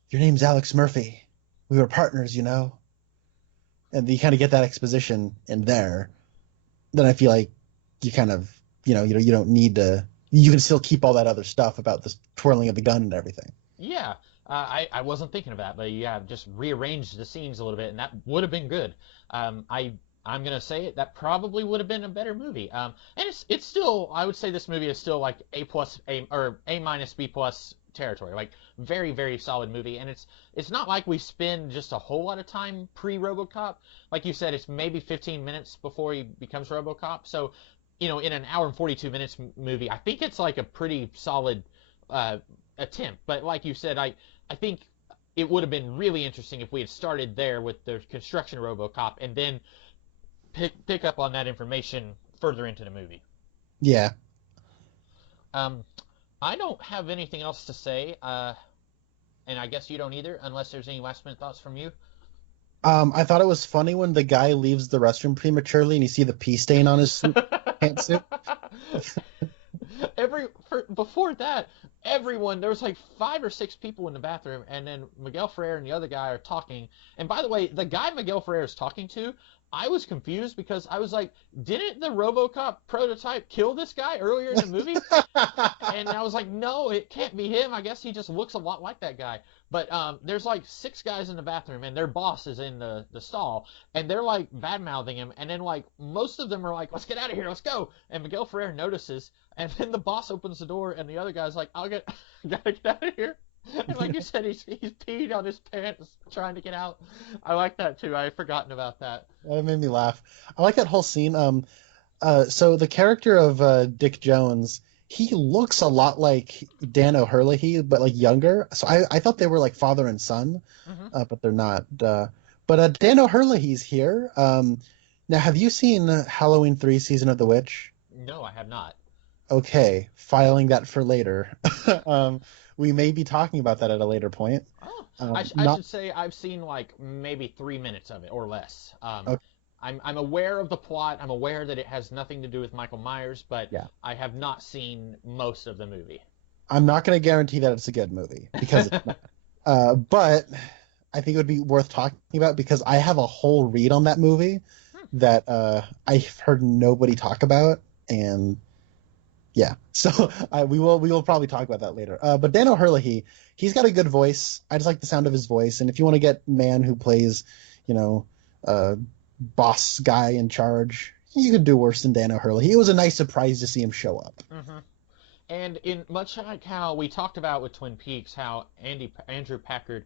your name's Alex Murphy. We were partners. And you kind of get that exposition in there. Then I feel like you kind of, you don't need to. You can still keep all that other stuff about the twirling of the gun and everything. yeah. I wasn't thinking of that, but yeah, just rearranged the scenes a little bit, and that would have been good. I'm gonna say it. That probably would have been a better movie. And it's still, I would say this movie is still like A plus A or A minus B plus territory. Like very very solid movie, and it's not like we spend just a whole lot of time pre RoboCop. Like you said, it's maybe 15 minutes before he becomes RoboCop. So in an hour and 42 minutes movie, I think it's like a pretty solid uh, attempt. But like you said, I think it would have been really interesting if we had started there with the construction of RoboCop and then pick up on that information further into the movie. Yeah. Um, I don't have anything else to say, and I guess you don't either, unless there's any last minute thoughts from you. I thought it was funny when the guy leaves the restroom prematurely and you see the pee stain on his pantsuit. Before that, everyone there was like 5 or 6 people in the bathroom, and then Miguel Ferrer and the other guy are talking. And by the way, the guy Miguel Ferrer is talking to, I was confused because I was like, didn't the RoboCop prototype kill this guy earlier in the movie? And I was like, no, it can't be him. I guess he just looks a lot like that guy. But there's like 6 guys in the bathroom, and their boss is in the stall, and they're like bad mouthing him. And then like most of them are like, let's get out of here, let's go. And Miguel Ferrer notices, and then the boss opens the door, and the other guy's like, gotta get out of here. And like you said, he's peed on his pants trying to get out. I like that too. I had forgotten about that. That made me laugh. I like that whole scene. So the character of Dick Jones, he looks a lot like Dan O'Herlihy, but like younger. So I thought they were like father and son, hmm but they're not. But Dan O'Herlihy's here. Now, have you seen Halloween 3 Season of the Witch? No, I have not. Okay, filing that for later. um, we may be talking about that at a later point. Oh, I Not should say I've seen like maybe 3 minutes of it or less. okay, I'm aware of the plot. I'm aware that it has nothing to do with Michael Myers, but yeah. I have not seen most of the movie. I'm not going to guarantee that it's a good movie because it's not. But I think it would be worth talking about because I have a whole read on that movie Hmm. that I've heard nobody talk about, and yeah, so we will probably talk about that later. But Dan O'Herlihy, he's got a good voice. I just like the sound of his voice, and if you want to get man who plays, you know, uh, boss guy in charge, you could do worse than Dan O'Herlihy. It was a nice surprise to see him show up. hmm And in much like how we talked about with Twin Peaks, how Andrew Packard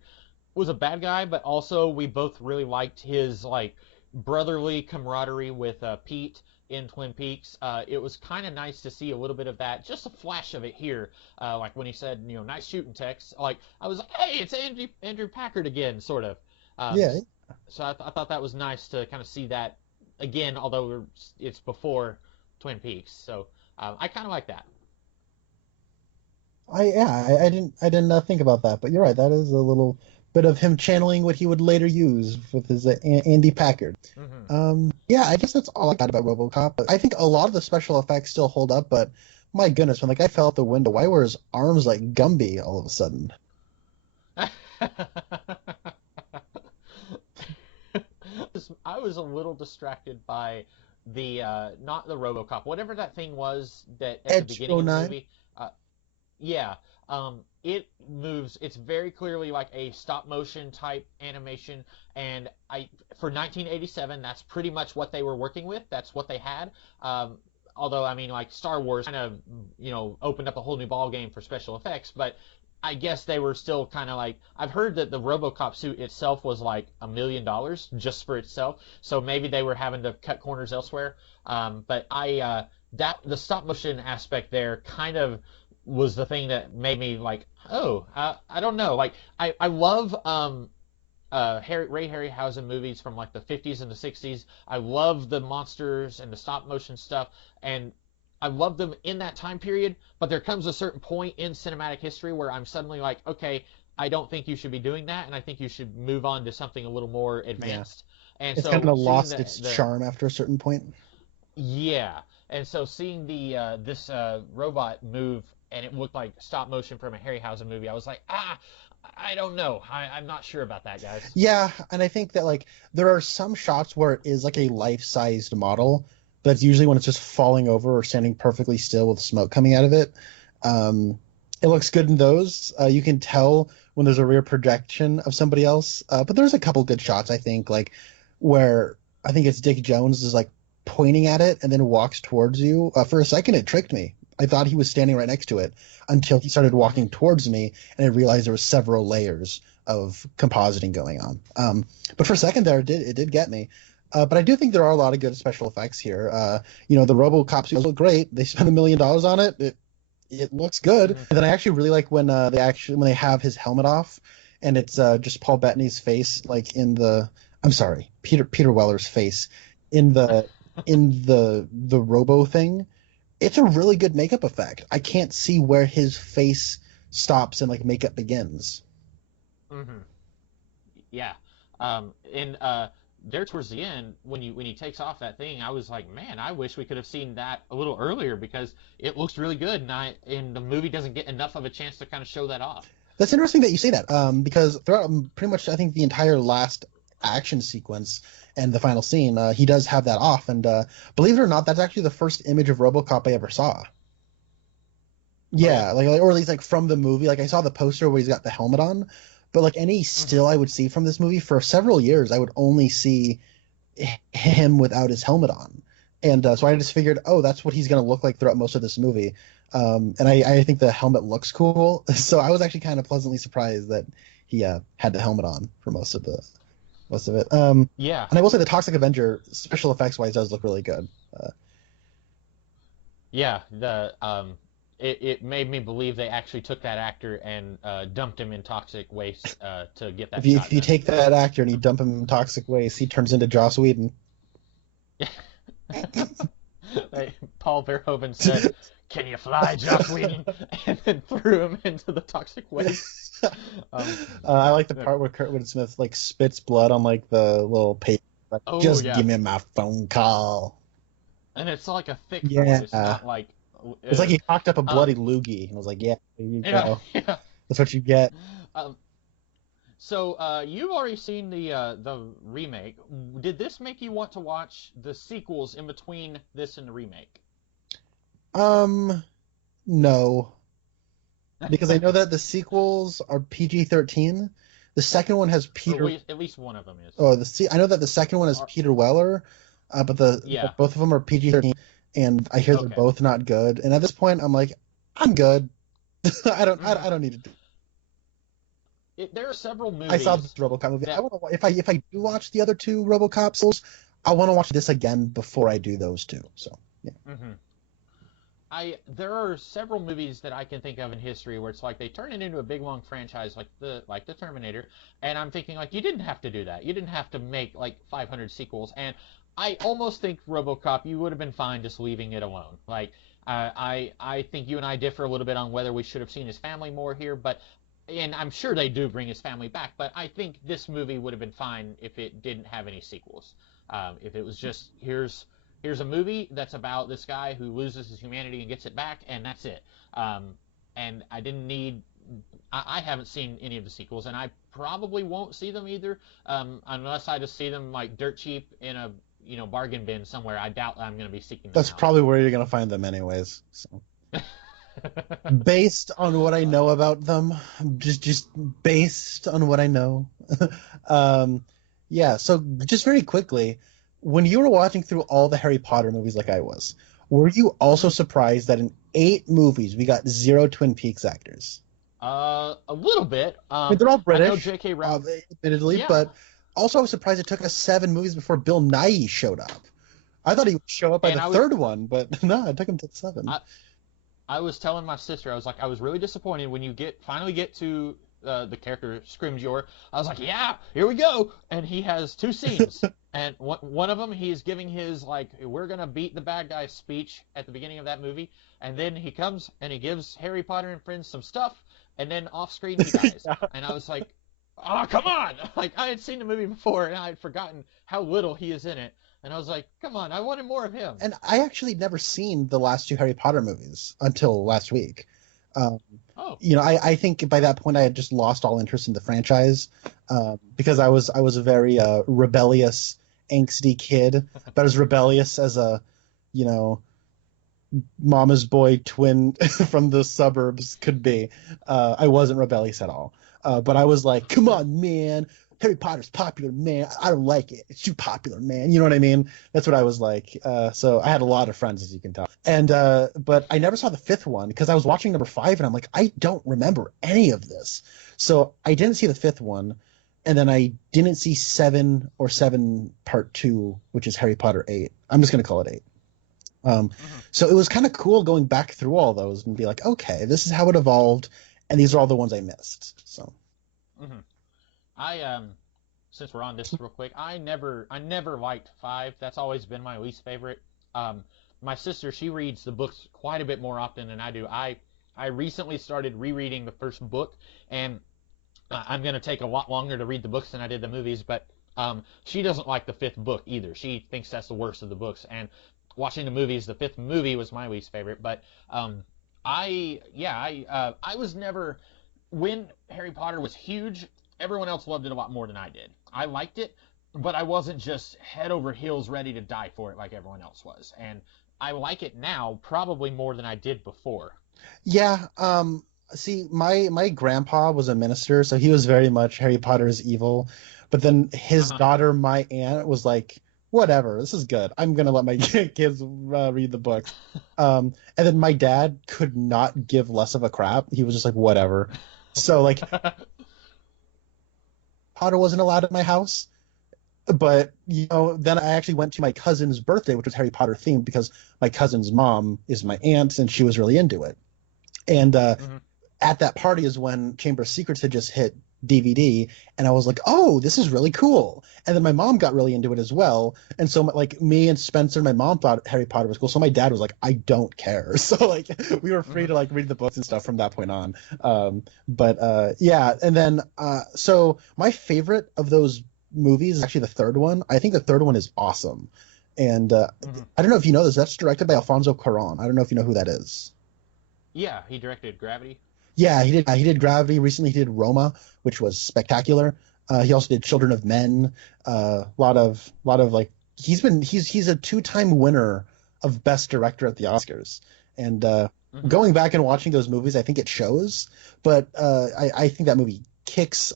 was a bad guy, but also we both really liked his like brotherly camaraderie with Pete in Twin Peaks. It was kind of nice to see a little bit of that, just a flash of it here. Like when he said, nice shooting, Tex. Like I was like, hey, it's Andrew Packard again, sort of. Um, Yeah, so I thought that was nice to kind of see that again, although it's before Twin Peaks, so I kind of like that. I didn't think about that, but you're right. That is a little bit of him channeling what he would later use with his Andy Packard. Hmm. Yeah, I guess that's all I got about RoboCop. But I think a lot of the special effects still hold up, but my goodness, when the guy fell out the window, why were his arms like Gumby all of a sudden? I was a little distracted by the not the RoboCop, whatever that thing was that at the Edge beginning oh of the 09. movie. Yeah, it moves. It's very clearly like a stop motion type animation, and for 1987, that's pretty much what they were working with. That's what they had. Although I mean, like Star Wars kind of opened up a whole new ball game for special effects, but I guess they were still kind of like I've heard that the RoboCop suit itself was like $1 million just for itself, so maybe they were having to cut corners elsewhere. But that the stop motion aspect there kind of was the thing that made me like, oh, I don't know. Like, I love Ray Harryhausen movies from like the 50s and the 60s. I love the monsters and the stop motion stuff, and I love them in that time period. But there comes a certain point in cinematic history where I'm suddenly like, okay, I don't think you should be doing that, and I think you should move on to something a little more Yeah, advanced. And it's so kind of seeing lost its the charm after a certain point. yeah, and so seeing the this robot move and it looked like stop motion from a Harryhausen movie, I was like, I don't know, I'm not sure about that, guys. Yeah, and I think that like there are some shots where it is like a life-sized model, but it's usually when it's just falling over or standing perfectly still with smoke coming out of it. It looks good in those. You can tell when there's a rear projection of somebody else. But there's a couple good shots, I think, like where I think it's Dick Jones is like pointing at it and then walks towards you. For a second, it tricked me. I thought he was standing right next to it until he started Hmm. walking towards me, and I realized there were several layers of compositing going on. But for a second there, it did get me. But I do think there are a lot of good special effects here. The RoboCop suits look great. They spent $1 million on it. It looks good. Hmm. And then I actually really like when they have his helmet off, and it's just Paul Bettany's face, like in the I'm sorry, Peter Weller's face in the Robo thing. It's a really good makeup effect. I can't see where his face stops and like makeup begins. Hmm. Yeah. And there towards the end, when he takes off that thing, I was like, man, I wish we could have seen that a little earlier because it looks really good, and the movie doesn't get enough of a chance to kind of show that off. That's interesting that you say that, because throughout pretty much I think the entire last action sequence and the final scene, he does have that off, and believe it or not, that's actually the first image of RoboCop I ever saw. Oh yeah. Yeah, like or at least like from the movie. Like I saw the poster where he's got the helmet on, but like any Hmm. still I would see from this movie for several years, I would only see him without his helmet on, and so I just figured, oh, that's what he's gonna look like throughout most of this movie. And I think the helmet looks cool, so I was actually kind of pleasantly surprised that he had the helmet on for most of it. Yeah. And I will say the Toxic Avenger special effects wise does look really good. Uh, Yeah. It made me believe they actually took that actor and dumped him in toxic waste to get if that you shot if you done. take that actor and you dump him in toxic waste, he turns into Joss Whedon. Paul Verhoeven said, "Can you fly, Joss Whedon?" and then threw him into the toxic waste. Um, I like the yeah. part where Kurtwood Smith like spits blood on like the little paper. Like, Oh just yeah, give me my phone call. and it's like a thick blood. It's Yeah, not like, it's like he cocked up a bloody um, loogie and was like, "Yeah, there you yeah, go. yeah. That's what you get." Um, so you've already seen the remake. Did this make you want to watch the sequels in between this and the remake? Um, no, because I know that the sequels are PG-13. The second one has Or Peter. at least one of them is. Oh, I know that the second one is Or, Peter Weller, yeah. but both of them are PG-13, and I hear they're Okay. both not good. And at this point, I'm like, I'm good. Hmm. I don't need to. There are several I saw this movies RoboCop movie. I that. want to if I do watch the other two RoboCops, I want to watch this again before I do those two. So yeah. Mhm. there are several movies that I can think of in history where it's like they turn it into a big long franchise like the Terminator, and I'm thinking like you didn't have to do that. You didn't have to make like 500 sequels, and I almost think RoboCop you would have been fine just leaving it alone. Like I think you and I differ a little bit on whether we should have seen his family more here, but and I'm sure they do bring his family back, but I think this movie would have been fine if it didn't have any sequels. If it was just here's a movie that's about this guy who loses his humanity and gets it back, and that's it. And I didn't need. I haven't seen any of the sequels, and I probably won't see them either, unless I just see them like dirt cheap in a bargain bin somewhere. I doubt I'm going to be seeking them That's out. probably where you're gonna find them anyways. So. Based on what I know about them, just based on what I know. Yeah, so just very quickly, when you were watching through all the Harry Potter movies like I was, were you also surprised that in 8 movies we got 0 Twin Peaks actors? A little bit. I mean, they're all I know British, J.K. Rowling. admittedly, Yeah, but also I was surprised it took us 7 movies before Bill Nighy showed up. I thought he would show up by and the third one, but no, it took him to 7. I was telling my sister, I was like, I was really disappointed when you finally get to the character Scrimgeour. I was like, yeah, here we go, and he has 2 scenes, and one of them he's giving his like, we're gonna beat the bad guy speech at the beginning of that movie, and then he comes and he gives Harry Potter and friends some stuff, and then off screen he dies, Yeah. and I was like, oh come on, like I had seen the movie before and I had forgotten how little he is in it. And I was like, come on, I wanted more of him. And I actually never seen the last 2 Harry Potter movies until last week. Um, Oh. I think by that point I had just lost all interest in the franchise because I was a very rebellious, angsty kid, but as rebellious as a, you know, mama's boy twin from the suburbs could be. I wasn't rebellious at all. But I was like, come on, man. Harry Potter's popular, man. I don't like it. It's too popular, man. You know what I mean? That's what I was like. So I had a lot of friends, as you can tell. And but I never saw the 5th one because I was watching number 5, and I'm like, I don't remember any of this. So I didn't see the 5th one, and then I didn't see 7 or 7 Part 2, which is Harry Potter 8. I'm just gonna call it 8. So it was kind of cool going back through all those and be like, okay, this is how it evolved, and these are all the ones I missed. So. Mm-hmm. I since we're on this real quick, I never liked 5. That's always been my least favorite. My sister, she reads the books quite a bit more often than I do. I recently started rereading the first book, and I'm going to take a lot longer to read the books than I did the movies, but she doesn't like the 5th book either. She thinks that's the worst of the books, and watching the movies, the 5th movie was my least favorite, but I was never, when Harry Potter was huge, everyone else loved it a lot more than I did. I liked it, but I wasn't just head over heels ready to die for it like everyone else was. And I like it now probably more than I did before. Yeah, see, my grandpa was a minister, so he was very much Harry Potter is evil. But then his Uh-huh. daughter, my aunt, was like, whatever, this is good. I'm gonna let my kids read the books. And then my dad could not give less of a crap. He was just like, whatever. So like, Potter wasn't allowed at my house. But then I actually went to my cousin's birthday, which was Harry Potter themed, because my cousin's mom is my aunt, and she was really into it. And Mhm. at that party is when Chamber of Secrets had just hit DVD, and I was like, "Oh, this is really cool." And then my mom got really into it as well, and so like me and Spencer, my mom thought Harry Potter was cool, so my dad was like, "I don't care." So like we were free Mhm. to like read the books and stuff from that point on. But yeah, and then so my favorite of those movies is actually the 3rd one. I think the 3rd one is awesome, and Mhm. I don't know if you know this. That's directed by Alfonso Cuarón. I don't know if you know who that is. Yeah, he directed Gravity. Yeah, he did. He did Gravity. Recently, he did Roma, which was spectacular. He also did Children of Men. Lot of like he's a 2-time winner of Best Director at the Oscars. And Mhm. going back and watching those movies, I think it shows. But I think that movie kicks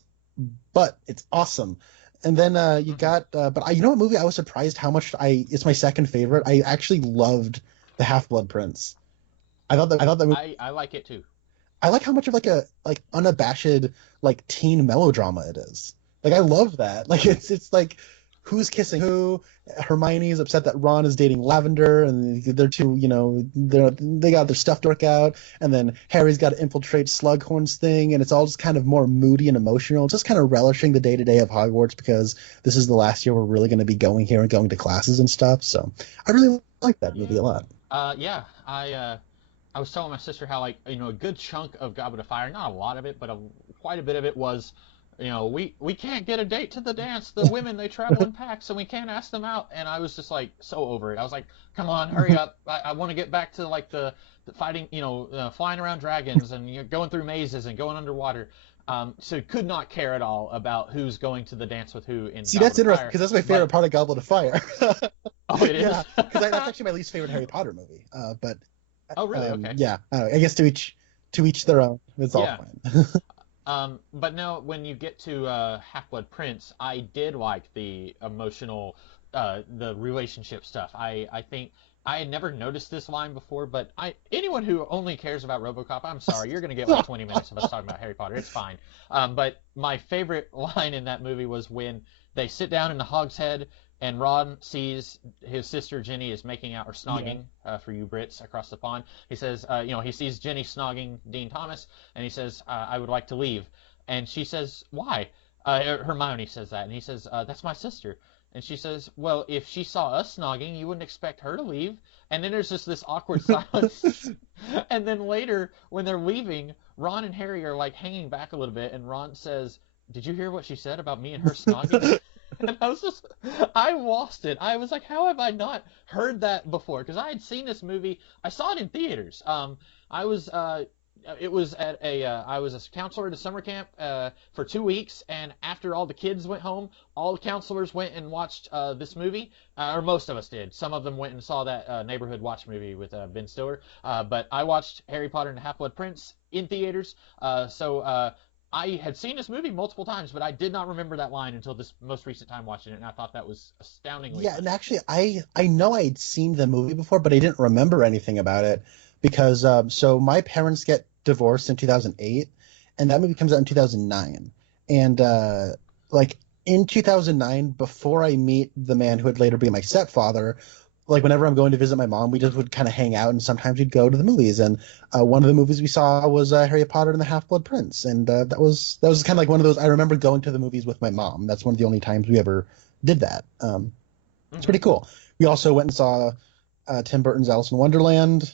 butt. It's awesome. And then you Mhm. got, you know what movie I was surprised how much it's my second favorite. I actually loved The Half-Blood Prince. I thought that I like it too. I like how much of like a unabashed like teen melodrama it is. Like I love that. Like it's like who's kissing who. Hermione's upset that Ron is dating Lavender, and they're two, they got their stuff to work out. And then Harry's got to infiltrate Slughorn's thing, and it's all just kind of more moody and emotional, just kind of relishing the day-to-day of Hogwarts, because this is the last year we're really going to be going here and going to classes and stuff. So I really like that movie a lot. Yeah, I was telling my sister how, like, a good chunk of Goblet of Fire, not a lot of it, but quite a bit of it was, we can't get a date to the dance. The women, they travel in packs, and we can't ask them out. And I was just, like, so over it. I was like, come on, hurry up. I want to get back to, like, the fighting, flying around dragons and going through mazes and going underwater. So could not care at all about who's going to the dance with who in See, Goblet that's of interesting, Fire. because that's my favorite part of Goblet of Fire. Oh, it is? Yeah, because that's actually my least favorite Harry Potter movie. But Oh, really? Okay. yeah, I don't know. I guess to each their own. It's all fine. But no, when you get to Half-Blood Prince, I did like the emotional, the relationship stuff. I think I had never noticed this line before, but anyone who only cares about Robocop, I'm sorry, you're going to get like 20 minutes of us talking about Harry Potter. It's fine. But my favorite line in that movie was when they sit down in the Hog's Head and Ron sees his sister Ginny is making out or snogging, for you Brits across the pond. He says, he sees Ginny snogging Dean Thomas, and he says, I would like to leave. And she says, why? Hermione says that, and he says, that's my sister. And she says, well, if she saw us snogging, you wouldn't expect her to leave. And then there's just this awkward silence. And then later, when they're leaving, Ron and Harry are like hanging back a little bit, and Ron says, did you hear what she said about me and her snogging? And I lost it. I was like, how have I not heard that before? Because I had seen this movie. I saw it in theaters. I was a counselor at a summer camp for 2 weeks, and after all the kids went home, all the counselors went and watched this movie, or most of us did. Some of them went and saw that neighborhood watch movie with Ben Stiller, but I watched Harry Potter and the Half-Blood Prince in theaters, so I had seen this movie multiple times, but I did not remember that line until this most recent time watching it, and I thought that was astoundingly Yeah, funny. and actually, I know I'd seen the movie before, but I didn't remember anything about it, because so my parents get divorced in 2008, and that movie comes out in 2009. And like in 2009, before I meet the man who would later be my stepfather, like whenever I'm going to visit my mom, we just would kind of hang out, and sometimes we'd go to the movies. And one of the movies we saw was Harry Potter and the Half-Blood Prince, and that was kind of like one of those. I remember going to the movies with my mom. That's one of the only times we ever did that. It's pretty cool. We also went and saw Tim Burton's Alice in Wonderland,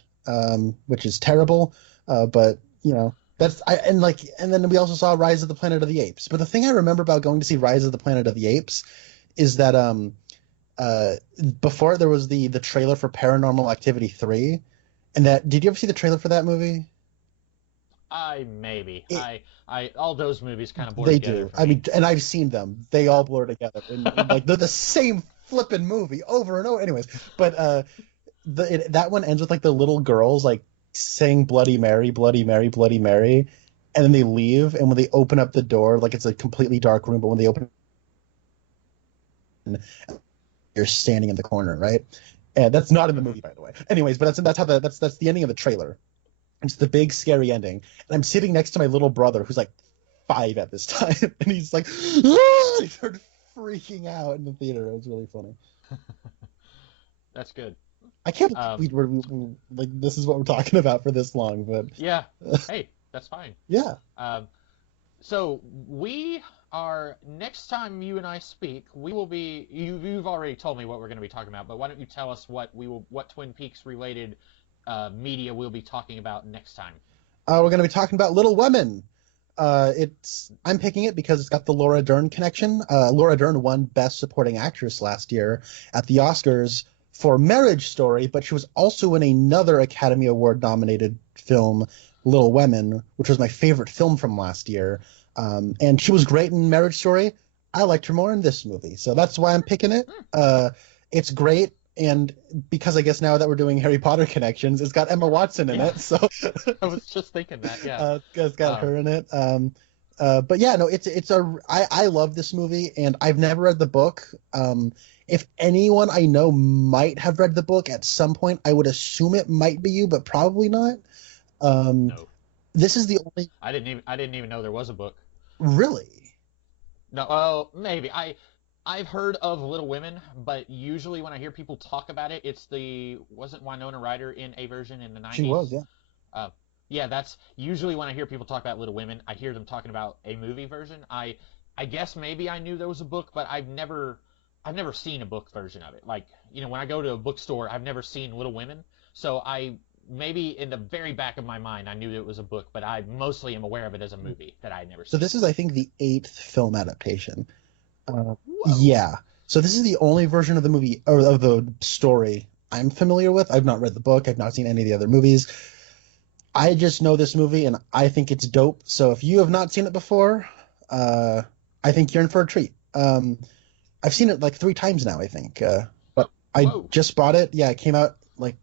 which is terrible, but and then we also saw Rise of the Planet of the Apes. But the thing I remember about going to see Rise of the Planet of the Apes is that before there was the trailer for Paranormal Activity 3, and did you ever see the trailer for that movie? All those movies kind of blur they together. Do. I mean, and I've seen them. They all blur together, and like they're the same flippin' movie over and over. Anyways, but that one ends with like the little girls like saying Bloody Mary, Bloody Mary, Bloody Mary, and then they leave. And when they open up the door, like it's a completely dark room, but when they open, you're standing in the corner, right? And that's not in the movie, by the way. Anyways, but that's the ending of the trailer. It's the big scary ending, and I'm sitting next to my little brother who's like 5 at this time, and he's like, ah! He started freaking out in the theater. It was really funny. That's good. I can't believe we like this is what we're talking about for this long, but yeah. Hey, that's fine. Yeah. So we are, next time you and I speak, we will be. You've already told me what we're going to be talking about, but why don't you tell us what Twin Peaks related media we'll be talking about next time? We're going to be talking about Little Women. I'm picking it because it's got the Laura Dern connection. Laura Dern won Best Supporting Actress last year at the Oscars for Marriage Story, but she was also in another Academy Award nominated film, Little Women, which was my favorite film from last year. And she was great in Marriage Story. I liked her more in this movie, so that's why I'm picking it. It's great, and because I guess now that we're doing Harry Potter connections, it's got Emma Watson in it. So I was just thinking that. Yeah, it's got her in it. But yeah, no, I love this movie, and I've never read the book. If anyone I know might have read the book at some point, I would assume it might be you, but probably not. No. This is the only. I didn't even know there was a book. Really? No. Well, maybe I've heard of Little Women, but usually when I hear people talk about it, wasn't Winona Ryder in a version in the She was, 90s? yeah. Uh, yeah, that's usually when I hear people talk about Little Women, I hear them talking about a movie version. I guess maybe I knew there was a book, but I've never seen a book version of it. Like, when I go to a bookstore, I've never seen Little Women. So I maybe in the very back of my mind I knew it was a book, but I mostly am aware of it as a movie that I had never So seen. this is, I think, the eighth film adaptation. Whoa. Yeah. So this is the only version of the movie or of the story I'm familiar with. I've not read the book. I've not seen any of the other movies. I just know this movie and I think it's dope. So if you have not seen it before, uh, I think you're in for a treat. I've seen it like three times now, I think. But I Whoa. just bought it. Yeah, it came out like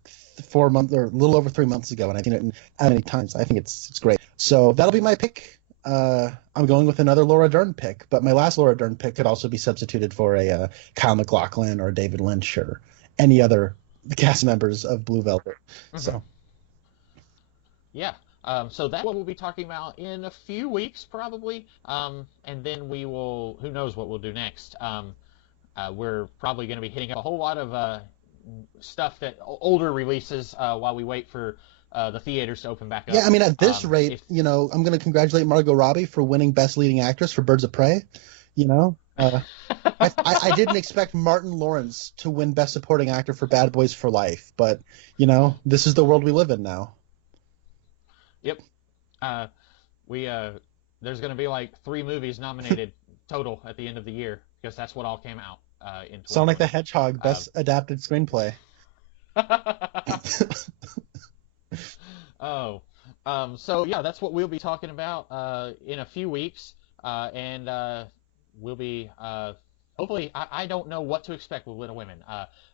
4 months or a little over 3 months ago, and I've seen it many times. I think it's great. So that'll be my pick. I'm going with another Laura Dern pick, but my last Laura Dern pick could also be substituted for a Kyle MacLachlan or David Lynch or any other cast members of Blue Velvet. Hmm. So Yeah. So that's what we'll be talking about in a few weeks, probably. And then who knows what we'll do next. We're probably going to be hitting up a whole lot of stuff older releases while we wait for the theaters to open back yeah, up. I mean, at this rate, If I'm going to congratulate Margot Robbie for winning Best Leading Actress for Birds of Prey. You know, I didn't expect Martin Lawrence to win Best Supporting Actor for Bad Boys for Life, but this is the world we live in now. Yep. Uh, we There's going to be like 3 movies nominated total at the end of the year because that's what all came out in Sonic the 2020. Hedgehog, Uh, Best Adapted Screenplay. Oh, so yeah, that's what we'll be talking about in a few weeks, and we'll be hopefully. I don't know what to expect with Little Women.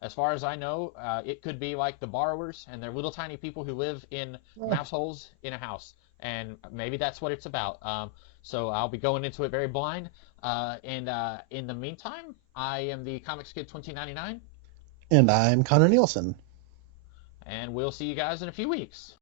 As far as I know, it could be like The Borrowers, and they're little tiny people who live in mouse holes in a house, and maybe that's what it's about. So I'll be going into it very blind. And in the meantime, I am the Comics Kid 2099, And I'm Connor Nielsen. and we'll see you guys in a few weeks.